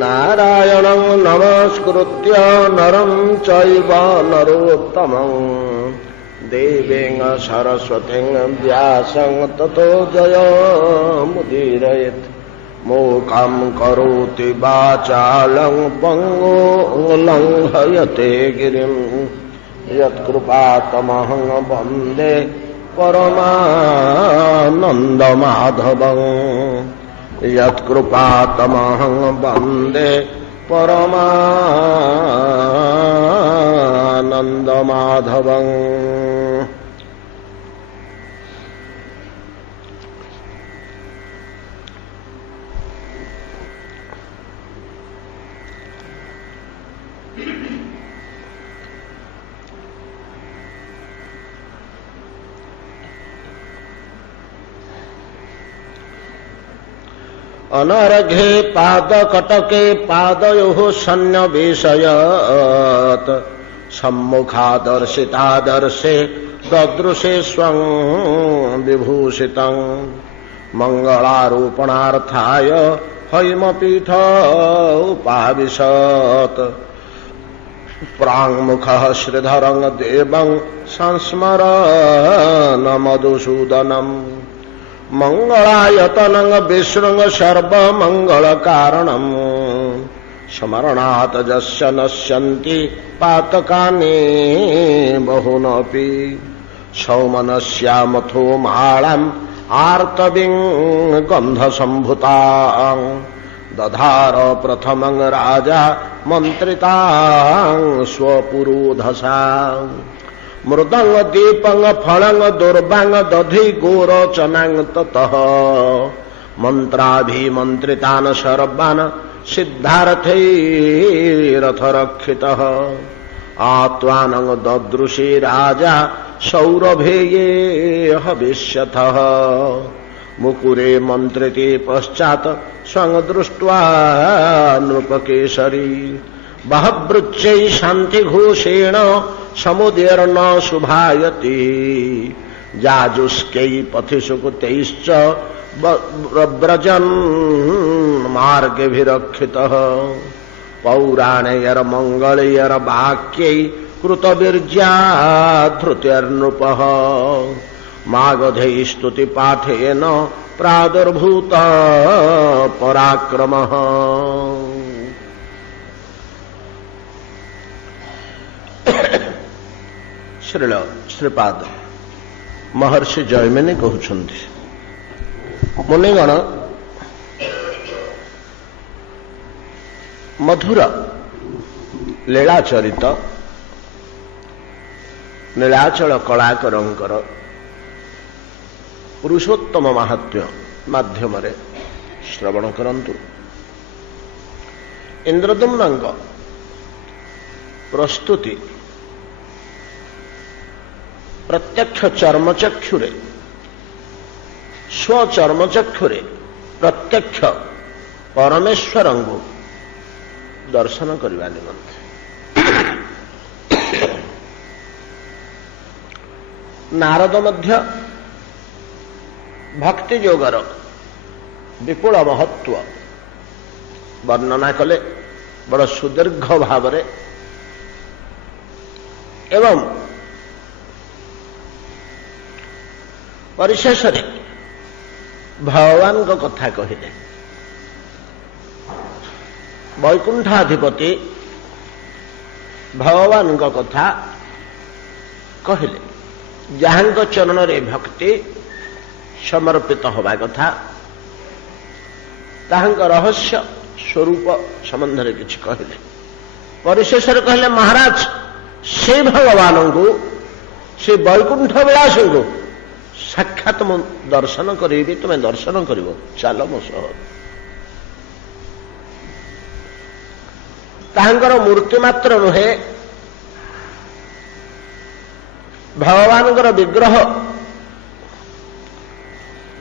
नारायणं नमस्कृत्य नरं चैव नरोत्तमं देवीं सरस्वतीं व्यासं ततो जयमुदीरयेत् मूकं करोति वाचालं पङ्गुं लङ्घयते गिरिं यत्कृपातमहं वन्दे परमानन्दमाधवं यत्कृपातमहं वन्दे परमानन्दमाधवं। अनर्घे पादकटके पादयोः सन्निवेशयत् सम्मुखादर्शितादर्शे ददृशे स्वं विभूषितं मङ्गलारोपणार्थाय हैमपीठ उपाविशत् प्राङ्मुखः श्रीधरं देवं संस्मरन् मधुसूदनम् मंगलायतनं विष्णुं सर्वमंगलकारणं स्मरणात् यस्य नश्यन्ति पातकानि बहुनपि सौमनस्यामथो मालाम् आर्तवीं गन्धसम्भुतां दधार प्रथमं राजा मन्त्रितां स्वपुरोधसा मृदंग दीपंग फलंग दुर्बांग दधि गोरोचनांग ततः मंत्राभिमंत्रितान सर्वान सिद्धार्थैरथरक्षितः आत्वानंग ददृशे राजा सौरभेये हविष्यतः मुकुरे मंत्रिते पश्चात स्वं दृष्ट्वा नृपकेशरी बहवृच्चै शान्तिघोषेण समुदीर्ण शुभायति जाजुष्कै पथिसुकृतैश्च व्रजन् मार्गभिरक्षितः पौराणैर्मङ्गलैर्वाक्यै कृतवीर्या धृतिर्नृपः मागधैः स्तुतिपाठेन प्रादुर्भूत पराक्रमः। श्रीपाद महर्षि जयमिनी कहउछन्ति मुनिगण मधुर लीलाचरित नीलाचल कलाकरंकर पुरुषोत्तम महात्म्य माध्यम श्रवण करंतु। इंद्रदुम्नंग प्रस्तुति प्रत्यक्ष चर्मचक्षुरे स्वचर्मचक्षुरे प्रत्यक्ष परमेश्वर को दर्शन करने निमंते नारद मध्य भक्ति जोगर विपुल महत्व वर्णना कले बड़ सुदीर्घ भाव एवं परिशेष भगवान को कथा कहले वैकुंठाधिपति भगवान को कथा कहले जहां चरण रे भक्ति समर्पित होबा कथा ताहां रहस्य स्वरूप संबंध रे किछि कहले परिशेष कहले महाराज से भगवान को से वैकुंठ विलास को साक्षात मु दर्शन करेबी तुम्हें दर्शन करिवो चल मो सह तांकर मूर्ति मात्र नुहे भगवान विग्रह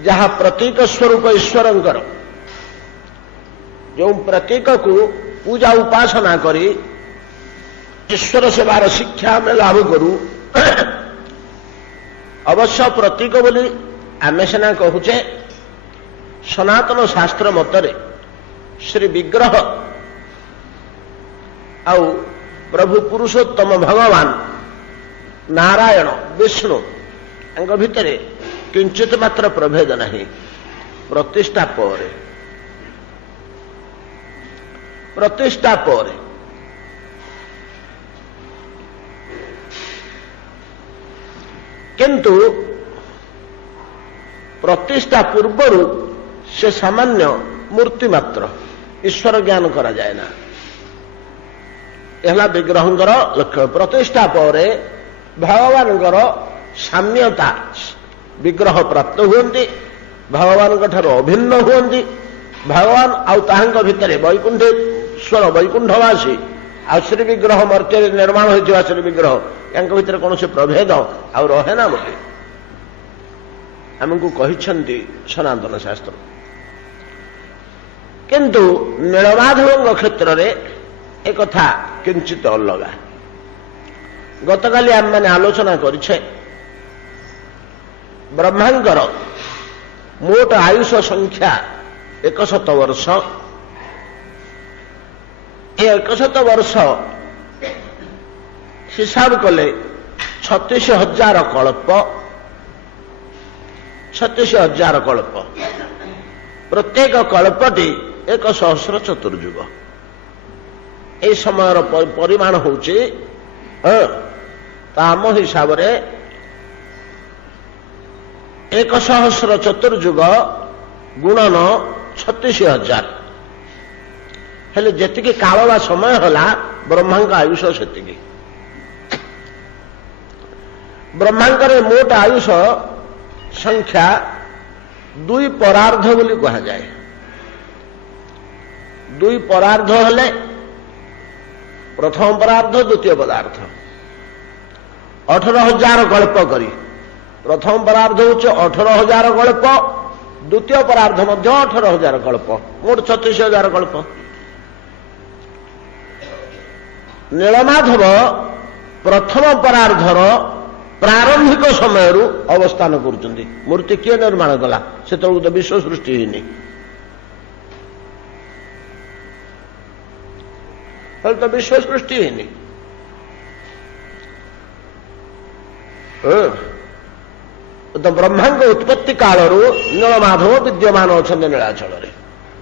जहाँ प्रतीक स्वरूप ईश्वरंकर जो प्रतीक को पूजा उपासना करी ईश्वर सेवार शिक्षा में लाभ करू अवश्य प्रतीक बोली आमे सिना कहूचे सनातन शास्त्र मतरे श्री विग्रह आउ प्रभु पुरुषोत्तम भगवान नारायण विष्णु भितर किंचित मात्र प्रभेद नहीं। प्रतिष्ठा पर किंतु प्रतिष्ठा पूर्वर से सामान्य मूर्ति मात्र ईश्वर ज्ञान करा जाए ना। यह विग्रहंकर लक्ष्य। प्रतिष्ठा पर भगवान साम्यता विग्रह प्राप्त हुए, भगवान ठार अभिन्न हुए। भगवान आउ भितर वैकुंठेश्वर वैकुंठवासी आ श्री विग्रह मर्त्य निर्माण होता श्री विग्रह या भितर कौन से प्रभेद आउ रहे ना बोली आमको कही सनातन शास्त्र। किंतु नीलमाधव क्षेत्र में एक कथा किंचित अलग। गतकाली आम मैंने आलोचना करिछे ब्रह्मांकर मोट आयुष संख्या 100 वर्ष। 100 वर्ष हिसाब कले 36,000 कल्प। 36,000 कल्प प्रत्येक कल्पटी 1,000 चतुर्युग। ए समय परिमाण होची आम हिसाब से 1,000 चतुर्युग गुणन 36,000 हेले जेतिकी काल समय होला ब्रह्मांक आयुष सेतिकी। ब्रह्मांकर मोट आयुष संख्या 2 परार्ध बोली कहा जाए। 2 परार्ध हेले प्रथम परार्ध द्वितीय पदार्थ 18,000 कल्प करी। प्रथम परार्ध होचे 18,000 कल्प, द्वितीय परार्ध मध्य 18,000 कल्प, मोट 36,000 कल्प। नीलमाधव प्रथम परार्धर प्रारंभिक समय अवस्थान करुचंदी। मूर्ति किए निर्माण कला से तो विश्व सृष्टि ही नहीं तो विश्व सृष्टि ही नहीं। तो ब्रह्मांड उत्पत्ति काल नीलमाधव विद्यमान अच्छा नीलाचल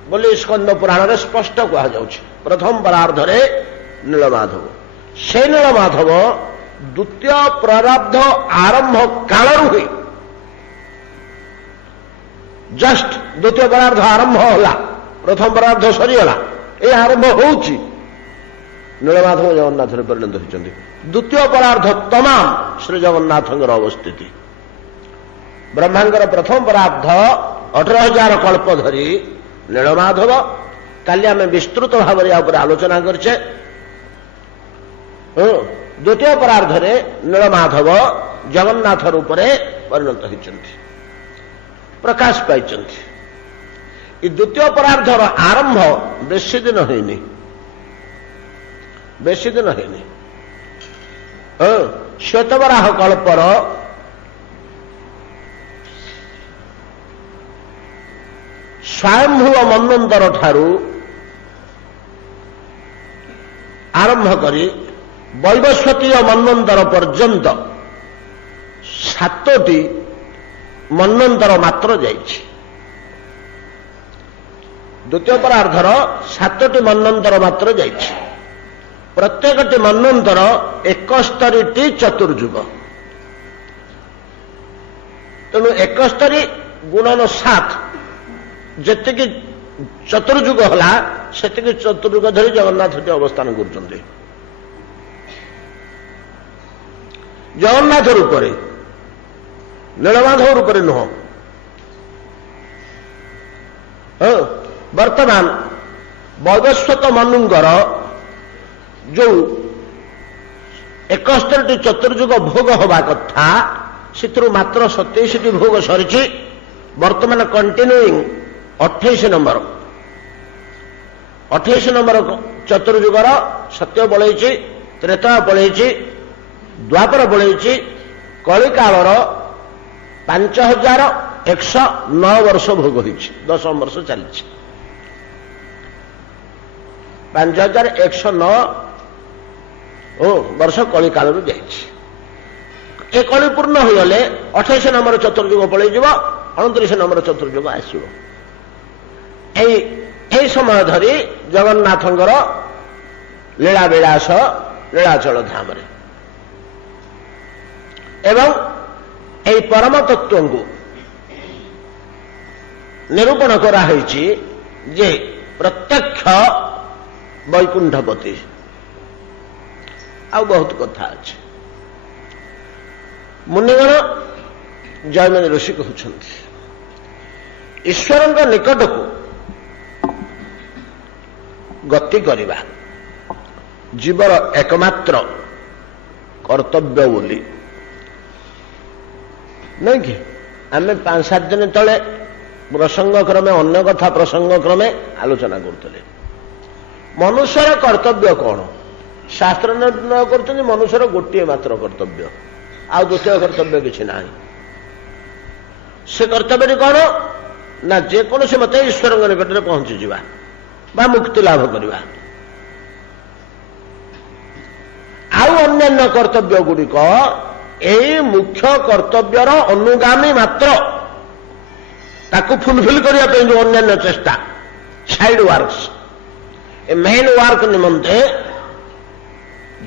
बोली स्कंद पुराण में स्पष्ट कहुँ। प्रथम परार्धरे नीलमाधव से नीलमाधव द्वितीय प्रारब्ध आरंभ काल हुई जस्ट द्वितीय परार्ध आरंभ होला, प्रथम परार्ध सरीगला, ये आरंभ होची नीलमाधव जगन्नाथ परिणत होती। द्वितीय परार्ध तमाम श्री जगन्नाथ अवस्थिति। ब्रह्मांडर प्रथम परार्ध 18,000 कल्प धरी नीलमाधव। काली आम विस्तृत भाव में आलोचना करछे। द्वितीय परार्धरे नीलमाधव जगन्नाथ रूप में परिणत होती, प्रकाश पाई। द्वितीय परार्धर आरंभ बेसी दिन होनी, बेसी दिन होनी। श्वेतवराह कल्पर स्वयंभुव मन्वंतर ठारू आरंभ करी वैवस्वतीय मन्वंतर पर्यंत 7टी मन्वंतर मात्र जाइछि। द्वितीय परार्धर 7टी मन्वंतर मात्र जाइछि। प्रत्येकटी मन्वंतर 71टी चतुर्युग। तेणु 71 गुणन 7 जेतिकी चतुर्युग होला सेतिकी चतुर्युग धरी जगन्नाथ अवस्थान करुचंदी। जगन्नाथ रूप नीलमाधव रूप नुह। वर्तमान वैवस्वत मनुंगर जो 71टी चतुर्युग भोग हवा कथा से मात्र 27टी भोग सरी। वर्तमान कंटिन्यूइंग 28 नंबर 28 नंबर चतुर्युगर सत्य पलैछि, त्रेता पलैछि, द्वापर पलैछि, कली कालर 5,109 वर्ष भोग होइछि। 10 वर्ष चली 5,109 ବର୍ଷ କଳି କାଳରୁ ଯାଇଛି। ଏ କଳି ପୂର୍ଣ୍ଣ ହୋଇଗଲେ 28 ନମ୍ବର ଚତୁର୍ଯୁଗ ପଳେଇଯିବ, 29 ନମ୍ବର ଚତୁର୍ଯୁଗ ଆସିବ। এই ସମୟ ଧରି ଜଗନ୍ନାଥଙ୍କର ଲୀଳା ବିଳାସ ଲୀଳାଚଳ ଧାମରେ ଏବଂ ଏହି ପରମ ତତ୍ତ୍ୱଙ୍କୁ ନିରୂପଣ କରାହେଇଛି ଯେ ପ୍ରତ୍ୟକ୍ଷ ବୈକୁଣ୍ଠପତି। ଆଉ ବହୁତ କଥା ଅଛି। ମୁନିଗଣ ଜୟମଣି ଋଷି କହୁଛନ୍ତି ଈଶ୍ୱରଙ୍କ ନିକଟକୁ ଗତି କରିବା ଜୀବର ଏକମାତ୍ର କର୍ତ୍ତବ୍ୟ ବୋଲି। ନାଇଁ କି ଆମେ 5-7 ଦିନ ତଳେ ପ୍ରସଙ୍ଗକ୍ରମେ ଅନ୍ୟ କଥା ପ୍ରସଙ୍ଗକ୍ରମେ ଆଲୋଚନା କରୁଥିଲେ। ମନୁଷ୍ୟର କର୍ତ୍ତବ୍ୟ କ'ଣ? ଶାସ୍ତ୍ର ନିର୍ଣ୍ଣୟ କରୁଛନ୍ତି ମନୁଷ୍ୟର ଗୋଟିଏ ମାତ୍ର କର୍ତ୍ତବ୍ୟ, ଆଉ ଦ୍ୱିତୀୟ କର୍ତ୍ତବ୍ୟ କିଛି ନାହିଁ। ସେ କର୍ତ୍ତବ୍ୟଟି କ'ଣ ନା ଯେକୌଣସି ମତେ ଈଶ୍ୱରଙ୍କ ନିକଟରେ ପହଞ୍ଚିଯିବା ବା ମୁକ୍ତି ଲାଭ କରିବା। ଆଉ ଅନ୍ୟାନ୍ୟ କର୍ତ୍ତବ୍ୟ ଗୁଡ଼ିକ ଏଇ ମୁଖ୍ୟ କର୍ତ୍ତବ୍ୟର ଅନୁଗାମୀ ମାତ୍ର। ତାକୁ ଫୁଲଫିଲ୍ କରିବା ପାଇଁ ଯେଉଁ ଅନ୍ୟାନ୍ୟ ଚେଷ୍ଟା ସାଇଡ୍ ୱାର୍କସ, ଏ ମେନ୍ ୱାର୍କ ନିମନ୍ତେ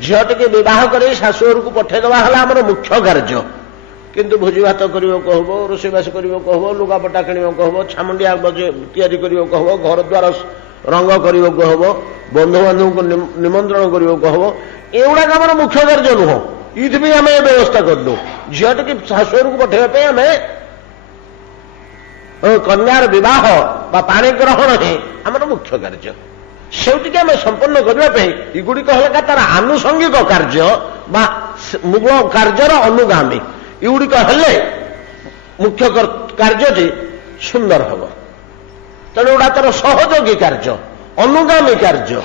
ଝିଅଟିকে ବିବାହ କରି ଶାଶୁଘରକୁ ପଠାଇଦେବା ହେଲା ଆମର ମୁଖ୍ୟ କାର୍ଯ୍ୟ। କିନ୍ତୁ ଭୋଜି ଭାତ କରିବାକୁ ହବ, ରୋଷେଇବାସ କରିବାକୁ ହବ, ଲୁଗାପଟା କିଣିବାକୁ ହବ, ଛାମୁଣ୍ଡିଆ ତିଆରି କରିବାକୁ ହବ, ଘର ଦ୍ୱାର ରଙ୍ଗ କରିବାକୁ ହବ, ବନ୍ଧୁବାନ୍ଧବଙ୍କୁ ନିମନ୍ତ୍ରଣ କରିବାକୁ ହବ, ଏଗୁଡ଼ାକ ଆମର ମୁଖ୍ୟ କାର୍ଯ୍ୟ ନୁହଁ। ଏଇଥିପାଇଁ ଆମେ ଏ ବ୍ୟବସ୍ଥା କରିଲୁ। ଝିଅଟିକି ଶାଶୁଘରକୁ ପଠାଇବା ପାଇଁ ଆମେ କନ୍ୟାର ବିବାହ ବା ପାଣି ଗ୍ରହଣ ହିଁ ଆମର ମୁଖ୍ୟ କାର୍ଯ୍ୟ। ସେଉଟିକି ଆମେ ସମ୍ପନ୍ନ କରିବା ପାଇଁ ଏଗୁଡ଼ିକ ହେଲା ତାର ଆନୁଷଙ୍ଗିକ କାର୍ଯ୍ୟ ବା ମୂଳ କାର୍ଯ୍ୟର ଅନୁଗାମୀ। ଏଗୁଡ଼ିକ ହେଲେ ମୁଖ୍ୟ କାର୍ଯ୍ୟଟି ସୁନ୍ଦର ହେବ। ତେଣୁ ଏଗୁଡ଼ା ତାର ସହଯୋଗୀ କାର୍ଯ୍ୟ, ଅନୁଗାମୀ କାର୍ଯ୍ୟ,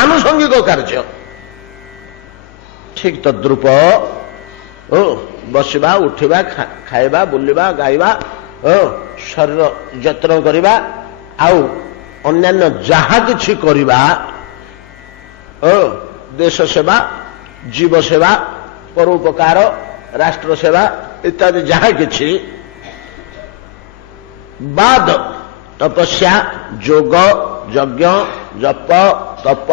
ଆନୁଷଙ୍ଗିକ କାର୍ଯ୍ୟ। ଠିକ୍ ତଦ୍ରୂପ ବସିବା, ଉଠିବା, ଖାଇବା, ବୁଲିବା, ଗାଇବା, ଶରୀର ଯତ୍ନ କରିବା, ଆଉ ଅନ୍ୟାନ୍ୟ ଯାହା କିଛି କରିବା, ଦେଶ ସେବା, ଜୀବ ସେବା, ପରୋପକାର, ରାଷ୍ଟ୍ର ସେବା ଇତ୍ୟାଦି ଯାହା କିଛି ବାଦ ତପସ୍ୟା, ଯୋଗ, ଯଜ୍ଞ, ଜପ, ତପ,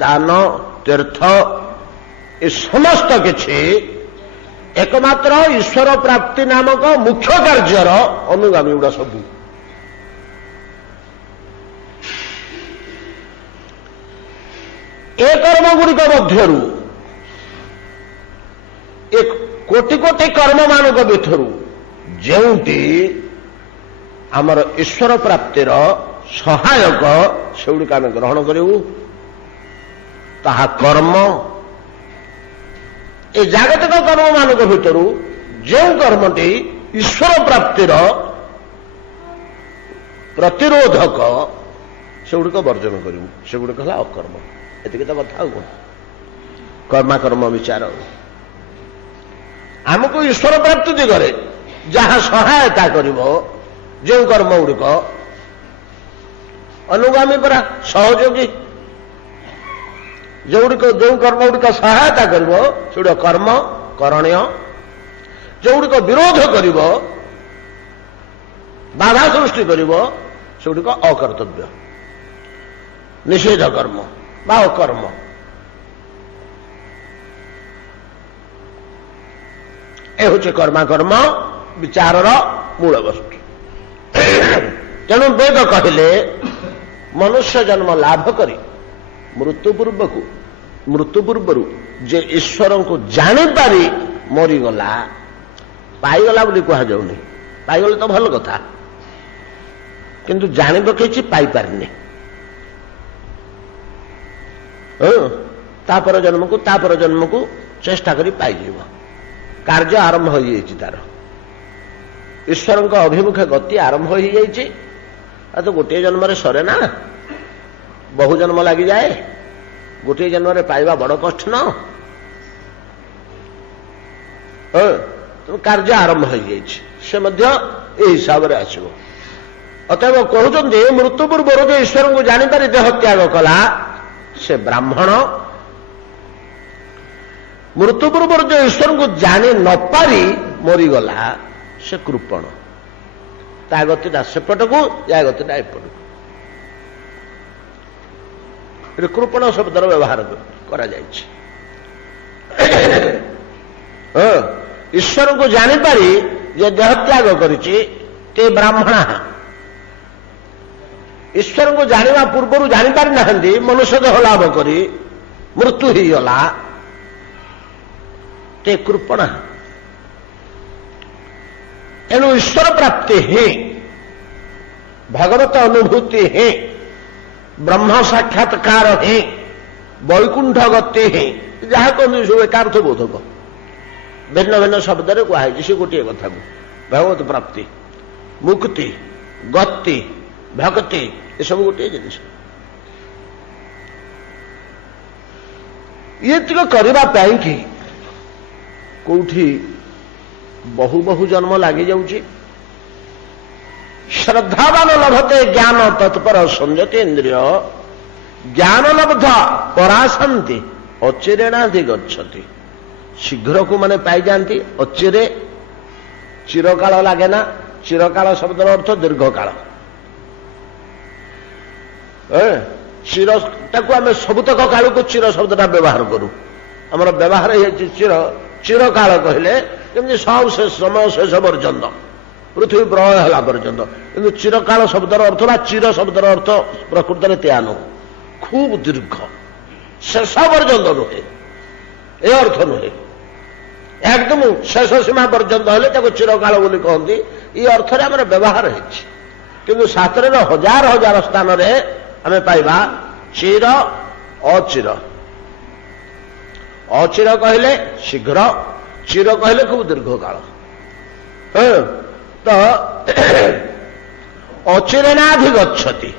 ଦାନ, ତୀର୍ଥ ଏ ସମସ୍ତ କିଛି ଏକମାତ୍ର ଈଶ୍ୱର ପ୍ରାପ୍ତି ନାମକ ମୁଖ୍ୟ କାର୍ଯ୍ୟର ଅନୁଗାମୀ ଗୁଡ଼ା ସବୁ। ଏ କର୍ମଗୁଡ଼ିକ ମଧ୍ୟରୁ ଏ କୋଟି କୋଟି କର୍ମମାନଙ୍କ ଭିତରୁ ଯେଉଁଟି ଆମର ଈଶ୍ୱର ପ୍ରାପ୍ତିର ସହାୟକ ସେଗୁଡ଼ିକ ଆମେ ଗ୍ରହଣ କରିବୁ। ତାହା କର୍ମ। ଏ ଜାଗତିକ କର୍ମମାନଙ୍କ ଭିତରୁ ଯେଉଁ କର୍ମଟି ଈଶ୍ୱର ପ୍ରାପ୍ତିର ପ୍ରତିରୋଧକ ସେଗୁଡ଼ିକ ବର୍ଜନ କରିବୁ। ସେଗୁଡ଼ିକ ହେଲା ଅକର୍ମ। ଏତିକି ତ କଥା। ଆଉ କ'ଣ? କର୍ମାକର୍ମ ବିଚାର ଆମକୁ ଈଶ୍ୱର ପ୍ରାପ୍ତି ଦିଗରେ ଯାହା ସହାୟତା କରିବ, ଯେଉଁ କର୍ମଗୁଡ଼ିକ ଅନୁଗାମୀ ପରା, ସହଯୋଗୀ, ଯେଉଁ କର୍ମଗୁଡ଼ିକ ସହାୟତା କରିବ ସେଗୁଡ଼ିକ କର୍ମ କରଣୀୟ, ଯେଉଁଗୁଡ଼ିକ ବିରୋଧ କରିବ, ବାଧା ସୃଷ୍ଟି କରିବ, ସେଗୁଡ଼ିକ ଅକର୍ତ୍ତବ୍ୟ, ନିଷେଧ କର୍ମ ବା ଅକର୍ମ। ଏ ହେଉଛି କର୍ମାକର୍ମ ବିଚାରର ମୂଳ ବସ୍ତୁ। ତେଣୁ ବେଦ କହିଲେ ମନୁଷ୍ୟ ଜନ୍ମ ଲାଭ କରି ମୃତ୍ୟୁ ପୂର୍ବରୁ ଯେ ଈଶ୍ୱରଙ୍କୁ ଜାଣିପାରି ମରିଗଲା, ପାଇଗଲା ବୋଲି କୁହାଯାଉନି। ପାଇଗଲେ ତ ଭଲ କଥା, କିନ୍ତୁ ଜାଣି ପକେଇଛି, ପାଇପାରିନି। ତାପର ଜନ୍ମକୁ ଚେଷ୍ଟା କରି ପାଇଯିବ। କାର୍ଯ୍ୟ ଆରମ୍ଭ ହୋଇଯାଇଛି ତାର। ଈଶ୍ୱରଙ୍କ ଅଭିମୁଖେ ଗତି ଆରମ୍ଭ ହୋଇଯାଇଛି। ଆଉ ତ ଗୋଟିଏ ଜନ୍ମରେ ସରେ ନା, ବହୁ ଜନ୍ମ ଲାଗିଯାଏ। ଗୋଟିଏ ଜନ୍ମରେ ପାଇବା ବଡ଼ କଷ୍ଟ ନ। କାର୍ଯ୍ୟ ଆରମ୍ଭ ହୋଇଯାଇଛି, ସେ ମଧ୍ୟ ଏହି ହିସାବରେ ଆସିବ। ଅତଏବ କହୁଛନ୍ତି ମୃତ୍ୟୁ ପୂର୍ବରୁ ଯେ ଈଶ୍ୱରଙ୍କୁ ଜାଣିପାରି ଦେହ ତ୍ୟାଗ କଲା, ସେ ବ୍ରାହ୍ମଣ मृत्यु पूर्व जो ईश्वर को जानी न पारी मरीगला से कृपण ता गतिटा सेपट को या गतिटा एपट को कृपण शब्दर व्यवहार करा जायछि। ईश्वर को जानीपारी जे देह त्याग करिछि ते ब्राह्मण ईश्वर को जानिबा पूर्व जानीपारि नाहंती मनुष्य देह लाभ करी मृत्यु ही गला ते कृपण। एणु ईश्वर प्राप्ति ही भगवत अनुभूति ही ब्रह्म साक्षात्कार ही वैकुंठ गति ही जहाँ कहते सब एकार्थ बोधक भिन्न भिन्न शब्द कहुई से गोटे कथा को भगवत प्राप्ति मुक्ति गति भक्ति ये सब गोटे जिनिस ये तिक करने कि कौटी बहु बहु जन्म लगी जाऊँगी। श्रद्धावान लभते ज्ञान तत्पर संयते इंद्रिय ज्ञान लब्ध पराशांति अचिरेणाधि गच्छति शीघ्र को माने पाई जाती अचिरे चिरकाल लगे ना चिरकाल शब्दर अर्थ दीर्घ काल चिरटा को आम सबुतक काल को चिर शब्दटा व्यवहार करूँ आमर व्यवहार चिर चिर काल कहले जमी सब समय शेष पर्यंत पृथ्वी प्रलय है पर्यंत कि चिरकाल शब्दर अर्थ बा चिर शब्दर अर्थ प्रकृत में त्या नुह खूब दीर्घ शेष पर्यंत नुहे ए अर्थ नुहे एकदम शेष सीमा पर्यंत हेले चिरकाल बोली कहती ये अर्थ आम व्यवहार हो शास्त्र हजार हजार स्थान आम पाइबा चिर अचिर अचिर कहले शीघ्र चिर कहले खूब दीर्घ काल तो अचिरेणाधिगच्छति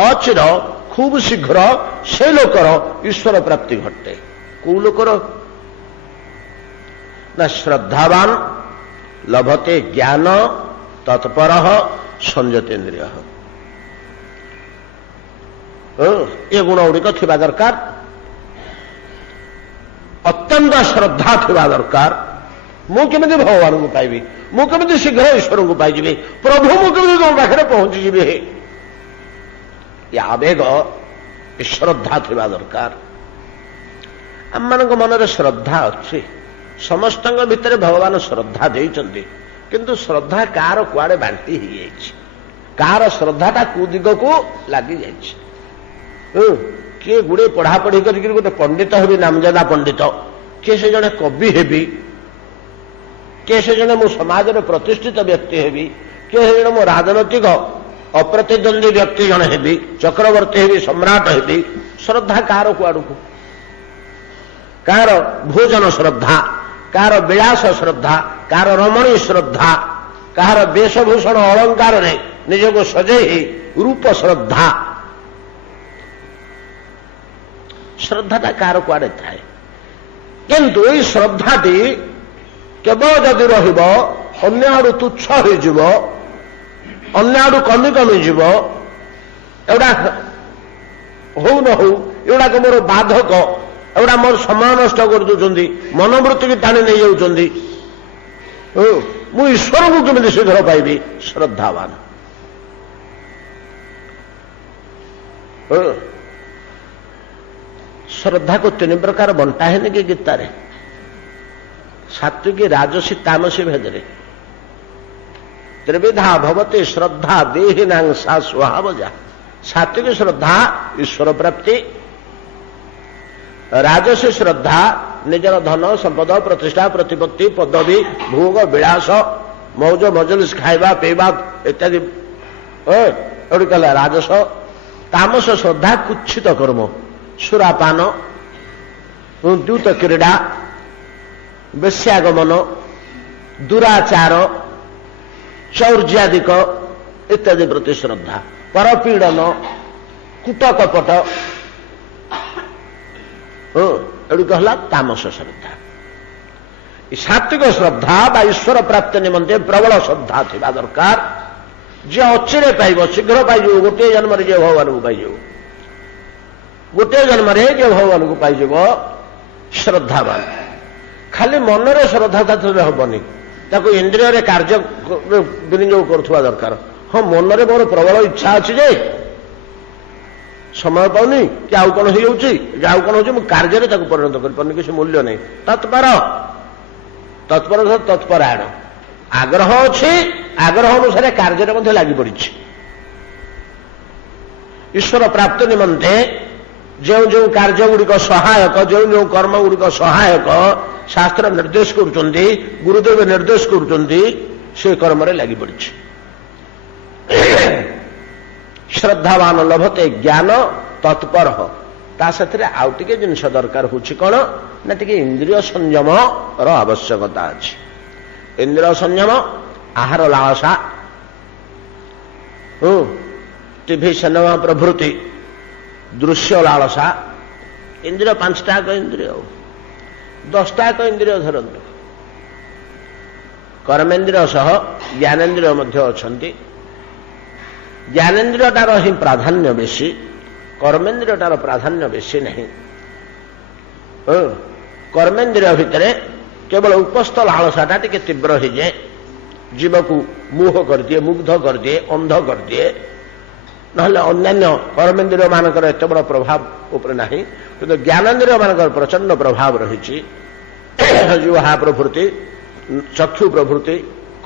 अचिर खूब शीघ्र से लोकर ईश्वर प्राप्ति घटे कौ लोकर ना श्रद्धावान लभते ज्ञान तत्पर संयतेन्द्रिय ये गुण गुड़िक थिबा दरकार अत्यंत श्रद्धा थिबा दरकार मु केमिति भगवान को पाइबी मु केमिति शीघ्र ईश्वर को पाइबी प्रभु मु केमिति तुम पाखे पहुंची जी ये आवेग श्रद्धा थिबा दरकार आम मान मनरे श्रद्धा अच्छी समस्त भितर भगवान श्रद्धा देइचंती किंतु श्रद्धा कार कुआड़े बांटी ही जाइछि कार श्रद्धाटा कु दिग को लगी जाइछि किए गुड़े पढ़ापढ़ी करके गोटे पंडित हेबी नामजादा पंडित किए से जड़े कवि हेबी किए से जड़े मो समाज में प्रतिष्ठित व्यक्ति हेबी किए से जड़े मो राजनैतिक अप्रतिद्वंदी व्यक्ति जड़े हेबी चक्रवर्ती हेबी सम्राट हेबी श्रद्धा कार कुआड़ को कार भोजन श्रद्धा कार विलास श्रद्धा कार रमणी श्रद्धा कार वेशभूषण अलंकार रे निजको सजे रूप श्रद्धा श्रद्धाटा कार कुआड़े थाए किंतु ये श्रद्धाटी केवल जदि रहिब अन्य आड़ू तुच्छ हो अन्य आड़ू कमी कमी जीव एवडा हो न हो एवडा मोर बाधक एवडा मोर समय नष्ट कर दूसरी मनोवृत्ति की टाणी नहीं जाऊँगी मु ईश्वर को केमिति शीघ्र पाइबी श्रद्धावान श्रद्धा को तीन प्रकार बंटा है कि गीता रे सात्विकी राजसी तामसी भेदरे त्रिविधा भवते श्रद्धा देहिनां सा स्वभावजा सात्विक श्रद्धा ईश्वर प्राप्ति राजसी श्रद्धा निजर धन संपद प्रतिष्ठा प्रतिपत्ति पदवी भोग विलास मौज मजलिस खाइबा पीवा इत्यादि कहला राजस तामस श्रद्धा कुत्सित कर्म सुरापान द्यूत क्रीड़ा वेश्यागमन दुराचार चौर्यादिक इत्यादि प्रति श्रद्धा परपीड़न कूटकपट कहला तामस श्रद्धा सात्विक श्रद्धा बा ईश्वर प्राप्ति निमंते प्रबल श्रद्धा थिबा दरकार जे अचिरे पाइब शीघ्र पाइज गोटे जन्म जे भगवान को पाइज गोटे जन्म जे भगवान को पाइज श्रद्धावान ଖାଲି ମନରେ ଶ୍ରଦ୍ଧା ତାଥିଲେ ହବନି, ତାକୁ ଇନ୍ଦ୍ରିୟରେ କାର୍ଯ୍ୟ ବିନିଯୋଗ କରୁଥିବା ଦରକାର। ହଁ ମନରେ ମୋର ପ୍ରବଳ ଇଚ୍ଛା ଅଛି ଯେ ସମୟ ପାଉନି କି ଆଉ କଣ ହେଇଯାଉଛି କି ଆଉ କଣ ହଉଛି, ମୁଁ କାର୍ଯ୍ୟରେ ତାକୁ ପରିଣତ କରିପାରୁନି, କିଛି ମୂଲ୍ୟ ନାହିଁ। ତତ୍ପର ତତ୍ପରାୟଣ, ଆଗ୍ରହ ଅଛି, ଆଗ୍ରହ ଅନୁସାରେ କାର୍ଯ୍ୟରେ ମଧ୍ୟ ଲାଗି ପଡ଼ିଛି। ଈଶ୍ୱର ପ୍ରାପ୍ତି ନିମନ୍ତେ ଯେଉଁ ଯେଉଁ କାର୍ଯ୍ୟଗୁଡ଼ିକ ସହାୟକ, ଯେଉଁ ଯେଉଁ କର୍ମଗୁଡ଼ିକ ସହାୟକ ଶାସ୍ତ୍ର ନିର୍ଦ୍ଦେଶ କରୁଛନ୍ତି, ଗୁରୁଦେବ ନିର୍ଦ୍ଦେଶ କରୁଛନ୍ତି, ସେ କର୍ମରେ ଲାଗି ପଡ଼ିଛି। ଶ୍ରଦ୍ଧାବାନ ଲଭତେ ଜ୍ଞାନ ତତ୍ପର, ତା ସାଥିରେ ଆଉ ଟିକେ ଜିନିଷ ଦରକାର ହେଉଛି କ'ଣ ନା ଟିକେ ଇନ୍ଦ୍ରିୟ ସଂଯମର ଆବଶ୍ୟକତା ଅଛି। ଇନ୍ଦ୍ରିୟ ସଂଯମ, ଆହାର ଲାଳସା, ଟିଭି ସିନେମା ପ୍ରଭୃତି ଦୃଶ୍ୟ ଲାଳସା, ଇନ୍ଦ୍ରିୟ 5ଟା ଯାକ ଇନ୍ଦ୍ରିୟ, 10ଟା ଯାକ ଇନ୍ଦ୍ରିୟ ଧରନ୍ତୁ। କର୍ମେନ୍ଦ୍ରିୟ ସହ ଜ୍ଞାନେନ୍ଦ୍ରିୟ ମଧ୍ୟ ଅଛନ୍ତି। ଜ୍ଞାନେନ୍ଦ୍ରିୟଟାର ହିଁ ପ୍ରାଧାନ୍ୟ ବେଶୀ, କର୍ମେନ୍ଦ୍ରିୟଟାର ପ୍ରାଧାନ୍ୟ ବେଶୀ ନାହିଁ। କର୍ମେନ୍ଦ୍ରିୟ ଭିତରେ କେବଳ ଉପସ୍ଥ ଲାଳସାଟା ଟିକେ ତୀବ୍ର ହେଇଯାଏ, ଜୀବକୁ ମୋହ କରିଦିଏ, ମୁଗ୍ଧ କରିଦିଏ, ଅନ୍ଧ କରିଦିଏ। ନହେଲେ ଅନ୍ୟାନ୍ୟ କର୍ମେନ୍ଦ୍ରିୟ ମାନଙ୍କର ଏତେ ବଡ଼ ପ୍ରଭାବ ଉପରେ ନାହିଁ, କିନ୍ତୁ ଜ୍ଞାନେନ୍ଦ୍ରିୟ ମାନଙ୍କର ପ୍ରଚଣ୍ଡ ପ୍ରଭାବ ରହିଛି। ଜିହ୍ୱା ପ୍ରଭୃତି, ଚକ୍ଷୁ ପ୍ରଭୃତି,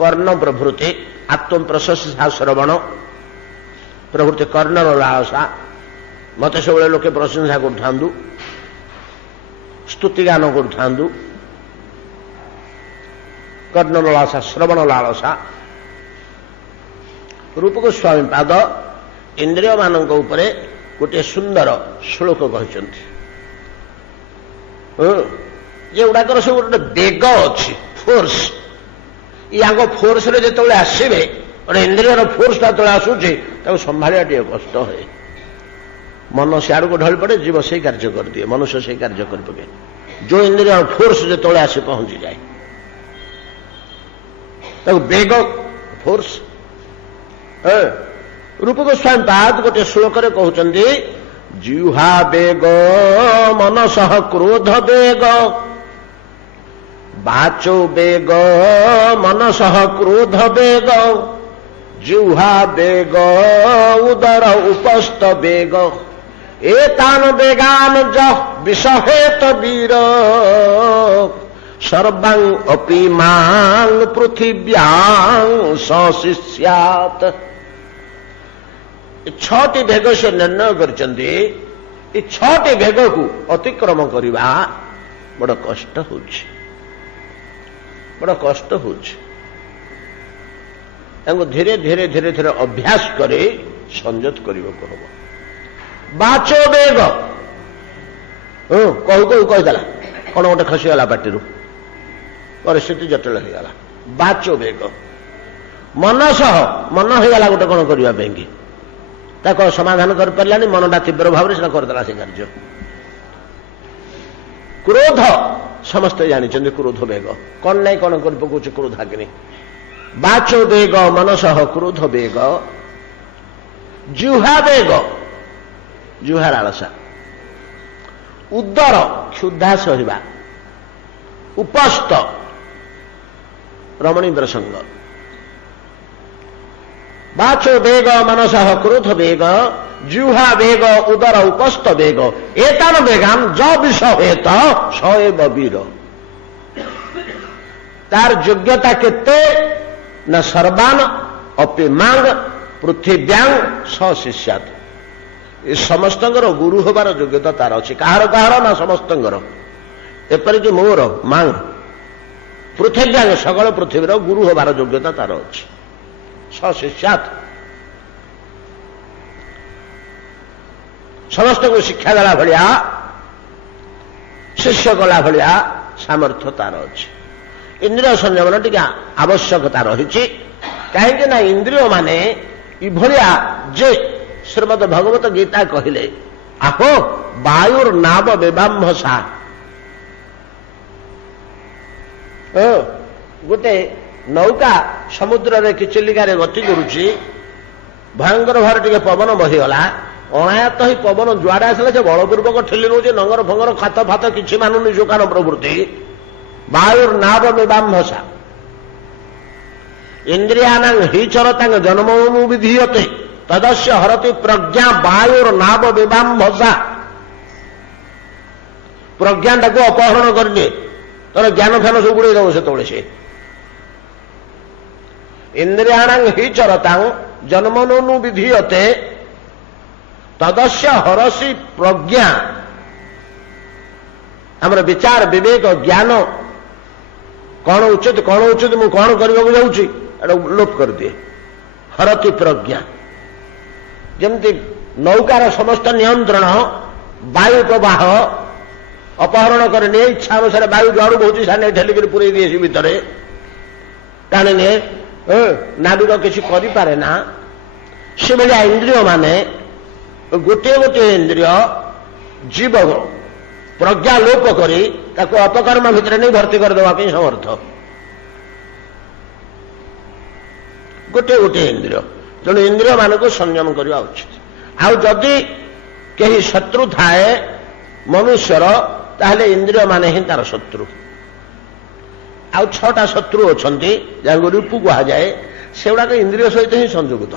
କର୍ଣ୍ଣ ପ୍ରଭୃତି, ଆତ୍ମପ୍ରଶଂସା ଶ୍ରବଣ ପ୍ରଭୃତି, କର୍ଣ୍ଣର ଲାଳସା, ମତେ ସବୁବେଳେ ଲୋକେ ପ୍ରଶଂସା କରୁଥାନ୍ତୁ, ସ୍ତୁତିଗାନ କରୁଥାନ୍ତୁ, କର୍ଣ୍ଣର ଲାଳସା, ଶ୍ରବଣ ଲାଳସା। ରୂପ ଗୋସ୍ୱାମୀ ପାଦ ଇନ୍ଦ୍ରିୟମାନଙ୍କ ଉପରେ ଗୋଟିଏ ସୁନ୍ଦର ଶ୍ଲୋକ କହିଛନ୍ତି, ଯେଉଁଗୁଡ଼ାକର ସବୁ ଗୋଟେ ବେଗ ଅଛି, ଫୋର୍ସ। ୟାଙ୍କ ଫୋର୍ସରେ ଯେତେବେଳେ ଆସିବେ, ଗୋଟେ ଇନ୍ଦ୍ରିୟର ଫୋର୍ସଟା ଯେତେବେଳେ ଆସୁଛି, ତାକୁ ସମ୍ଭାଳିବା ଟିକେ କଷ୍ଟ ହୁଏ। ମନ ସିଆଡ଼କୁ ଢଳି ପଡ଼େ, ଜୀବ ସେଇ କାର୍ଯ୍ୟ କରିଦିଏ, ମନୁଷ୍ୟ ସେଇ କାର୍ଯ୍ୟ କରିପକେ। ଯେଉଁ ଇନ୍ଦ୍ରିୟର ଫୋର୍ସ ଯେତେବେଳେ ଆସି ପହଞ୍ଚିଯାଏ, ତାକୁ ବେଗ, ଫୋର୍ସ। ରୂପ ଗୋସ୍ୱାମୀ ପାଦ ଗୋଟେ ଶ୍ଲୋକରେ କହୁଛନ୍ତି, ଜିହ୍ୱା ବେଗ ମନସଃ କ୍ରୋଧ ବେଗ, ବାଚୋ ବେଗ ମନସଃ କ୍ରୋଧ ବେଗ, ଜିହ୍ୱା ବେଗ ଉଦର ଉପସ୍ଥ ବେଗ, ଏତାନ ବେଗାନ ଯଃ ବିଷହେତ ବୀର, ସର୍ବାଂ ଅପି ମାଂ ପୃଥିବ୍ୟାଂ ସଶିଷ୍ୟାତ୍। 6ଟି ବେଗ ସେ ନିର୍ଣ୍ଣୟ କରିଛନ୍ତି। ଏ 6ଟି ବେଗକୁ ଅତିକ୍ରମ କରିବା ବଡ଼ କଷ୍ଟ ହେଉଛି, ବଡ଼ କଷ୍ଟ ହେଉଛି। ତାଙ୍କୁ ଧୀରେ ଧୀରେ ଧୀରେ ଧୀରେ ଅଭ୍ୟାସ କରି ସଂଯତ କରିବାକୁ ହବ। ବାଚ ବେଗ, କହୁ କହୁ କହିଦେଲା, କ'ଣ ଗୋଟେ ଖସିଗଲା ପାଟିରୁ, ପରିସ୍ଥିତି ଜଟିଳ ହେଇଗଲା। ବାଚ ବେଗ, ମନ ସହ, ମନ ହେଇଗଲା ଗୋଟେ କ'ଣ କରିବା ପାଇଁକି, ତାକୁ ସମାଧାନ କରିପାରିଲାନି, ମନଟା ତୀବ୍ର ଭାବରେ ସେଟା କରିଦେଲା ସେ କାର୍ଯ୍ୟ। କ୍ରୋଧ, ସମସ୍ତେ ଜାଣିଛନ୍ତି କ୍ରୋଧ ବେଗ, କ'ଣ ନାହିଁ କ'ଣ କରି ପକଉଛି କ୍ରୋଧାଗ୍ନି। ବାଚ ବେଗ ମନସଃ କ୍ରୋଧ ବେଗ, ଜିହ୍ୱା ବେଗ, ଜିହ୍ୱା ଲାଳସା, ଉଦର କ୍ଷୁଧା ସହିବା, ଉପସ୍ଥ ରମଣୀ ପ୍ରସଙ୍ଗ। ବାଚ ବେଗ ମନସଃ କ୍ରୋଧ ବେଗ, ଜିହ୍ୱା ବେଗ ଉଦର ଉପସ୍ଥ ବେଗ, ଏତାନ ବେଗାନ ଯ ବିଷ ହେତ ସଏବ ବୀର। ତାର ଯୋଗ୍ୟତା କେତେ ନା ସର୍ବାନ ଅପି ମାଙ୍ଗ ପୃଥିବ୍ୟାଂ ସଶିଷ୍ୟାତ୍। ଏ ସମସ୍ତଙ୍କର ଗୁରୁ ହେବାର ଯୋଗ୍ୟତା ତାର ଅଛି। କାହାର କାହାର ନା ସମସ୍ତଙ୍କର। ଏପରିକି ମୋର ମାଙ୍ଗ ପୃଥିବ୍ୟାଂ, ସକଳ ପୃଥିବୀର ଗୁରୁ ହେବାର ଯୋଗ୍ୟତା ତାର ଅଛି। ସଶିଷ୍ୟାତ୍, ସମସ୍ତଙ୍କୁ ଶିକ୍ଷା ଦେଲା ଭଳିଆ, ଶିଷ୍ୟ କଲା ଭଳିଆ ସାମର୍ଥ୍ୟ ତାର ଅଛି। ଇନ୍ଦ୍ରିୟ ସଂଯମନ ଟିକେ ଆବଶ୍ୟକତା ରହିଛି। କାହିଁକି ନା ଇନ୍ଦ୍ରିୟ ମାନେ ଏଭଳିଆ ଯେ ଶ୍ରୀମଦ୍ ଭଗବତ ଗୀତା କହିଲେ, ଆହୋ ବାୟୁର ନାବ ବେବାମ୍ଭସା। ଗୋଟେ ନୌକା ସମୁଦ୍ରରେ କି ଚିଲିକାରେ ଗତି କରୁଛି, ଭୟଙ୍କର ଭାବରେ ଟିକେ ପବନ ବହିଗଲା, ଅଣାୟତ ହିଁ ପବନ ଯୁଆଡେ ଆସିଲେ ସେ ବଳପୂର୍ବକ ଠେଲି ନେଉଛି, ନଙ୍ଗର ଫଙ୍ଗର ଖାତ ଫାତ କିଛି ମାନୁନି, ଯୋକାନ ପ୍ରଭୃତି वायुर्नावमिवाम्भसा इंद्रियाणां हि चरतां जन्मनु विधीयते तदस्य हरति प्रज्ञा वायुर्नावमिवाम्भसा प्रज्ञाटाକୁ अपहरण କରିଦିଏ ତାର ଜ୍ଞାନ ଫାନ ସବୁ ବୁଡ଼େଇ ଦେବ ସେତେବେଳେ ସେ इंद्रियाणां हि चरतां जन्मनु विधीयते तदस्य हरसि प्रज्ञा आमर विचार विवेक ज्ञान कौन उचित मु कौन करने को जाऊँगी लोप कर दिए हरति प्रज्ञा जमती नौकार समस्त नियंत्रण वायु प्रवाह अपहरण करने इच्छा अनुसार वायु जड़ बहुत सारे ठेलिक पूरे दिए भितर टाणी निए नाविक किसी करे ना से भाया इंद्रिय माने गोटे गोटे इंद्रिय जीव प्रज्ञा लोप करी ताको अपकर्म भितर नहीं भर्ती करदे समर्थ गोटे गोटे इंद्रिय तेणु इंद्रिय मान को संयम करवा उचित आउ जदि कहीं शत्रु थाए मनुष्यर ताहले इंद्रिय माने ही तार शत्रु आउ छटा शत्रु अछंती जाको रिपु कहा जाए से गुड़ाक इंद्रिय सहित ही संयुक्त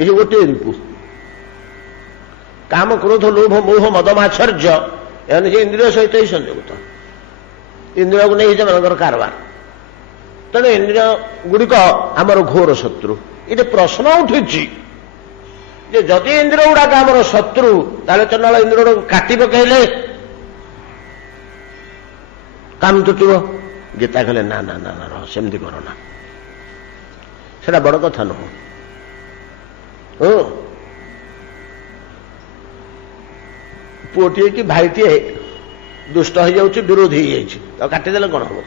ये गोटे रिपु काम क्रोध लोभ मोह मदमाश्चर्य एने इंद्रिय सहित ही संयुक्त इंद्रिय को नहीं मनकर कारबार तेणु इंद्रिय गुड़िक आमर घोर शत्रु ये प्रश्न उठी जदि इंद्रिय गुड़ाक आमर शत्रु ताले चंडाल इंद्रिय को काटी पकड़े काम तुटब गीता कहले ना ना ना ना सेमती कर ना सेटा बड़ कथा नुह पुओटीए कि भाईटीए दुष्ट हो जाऊँ विरोधी हो काटिदेले कौन हम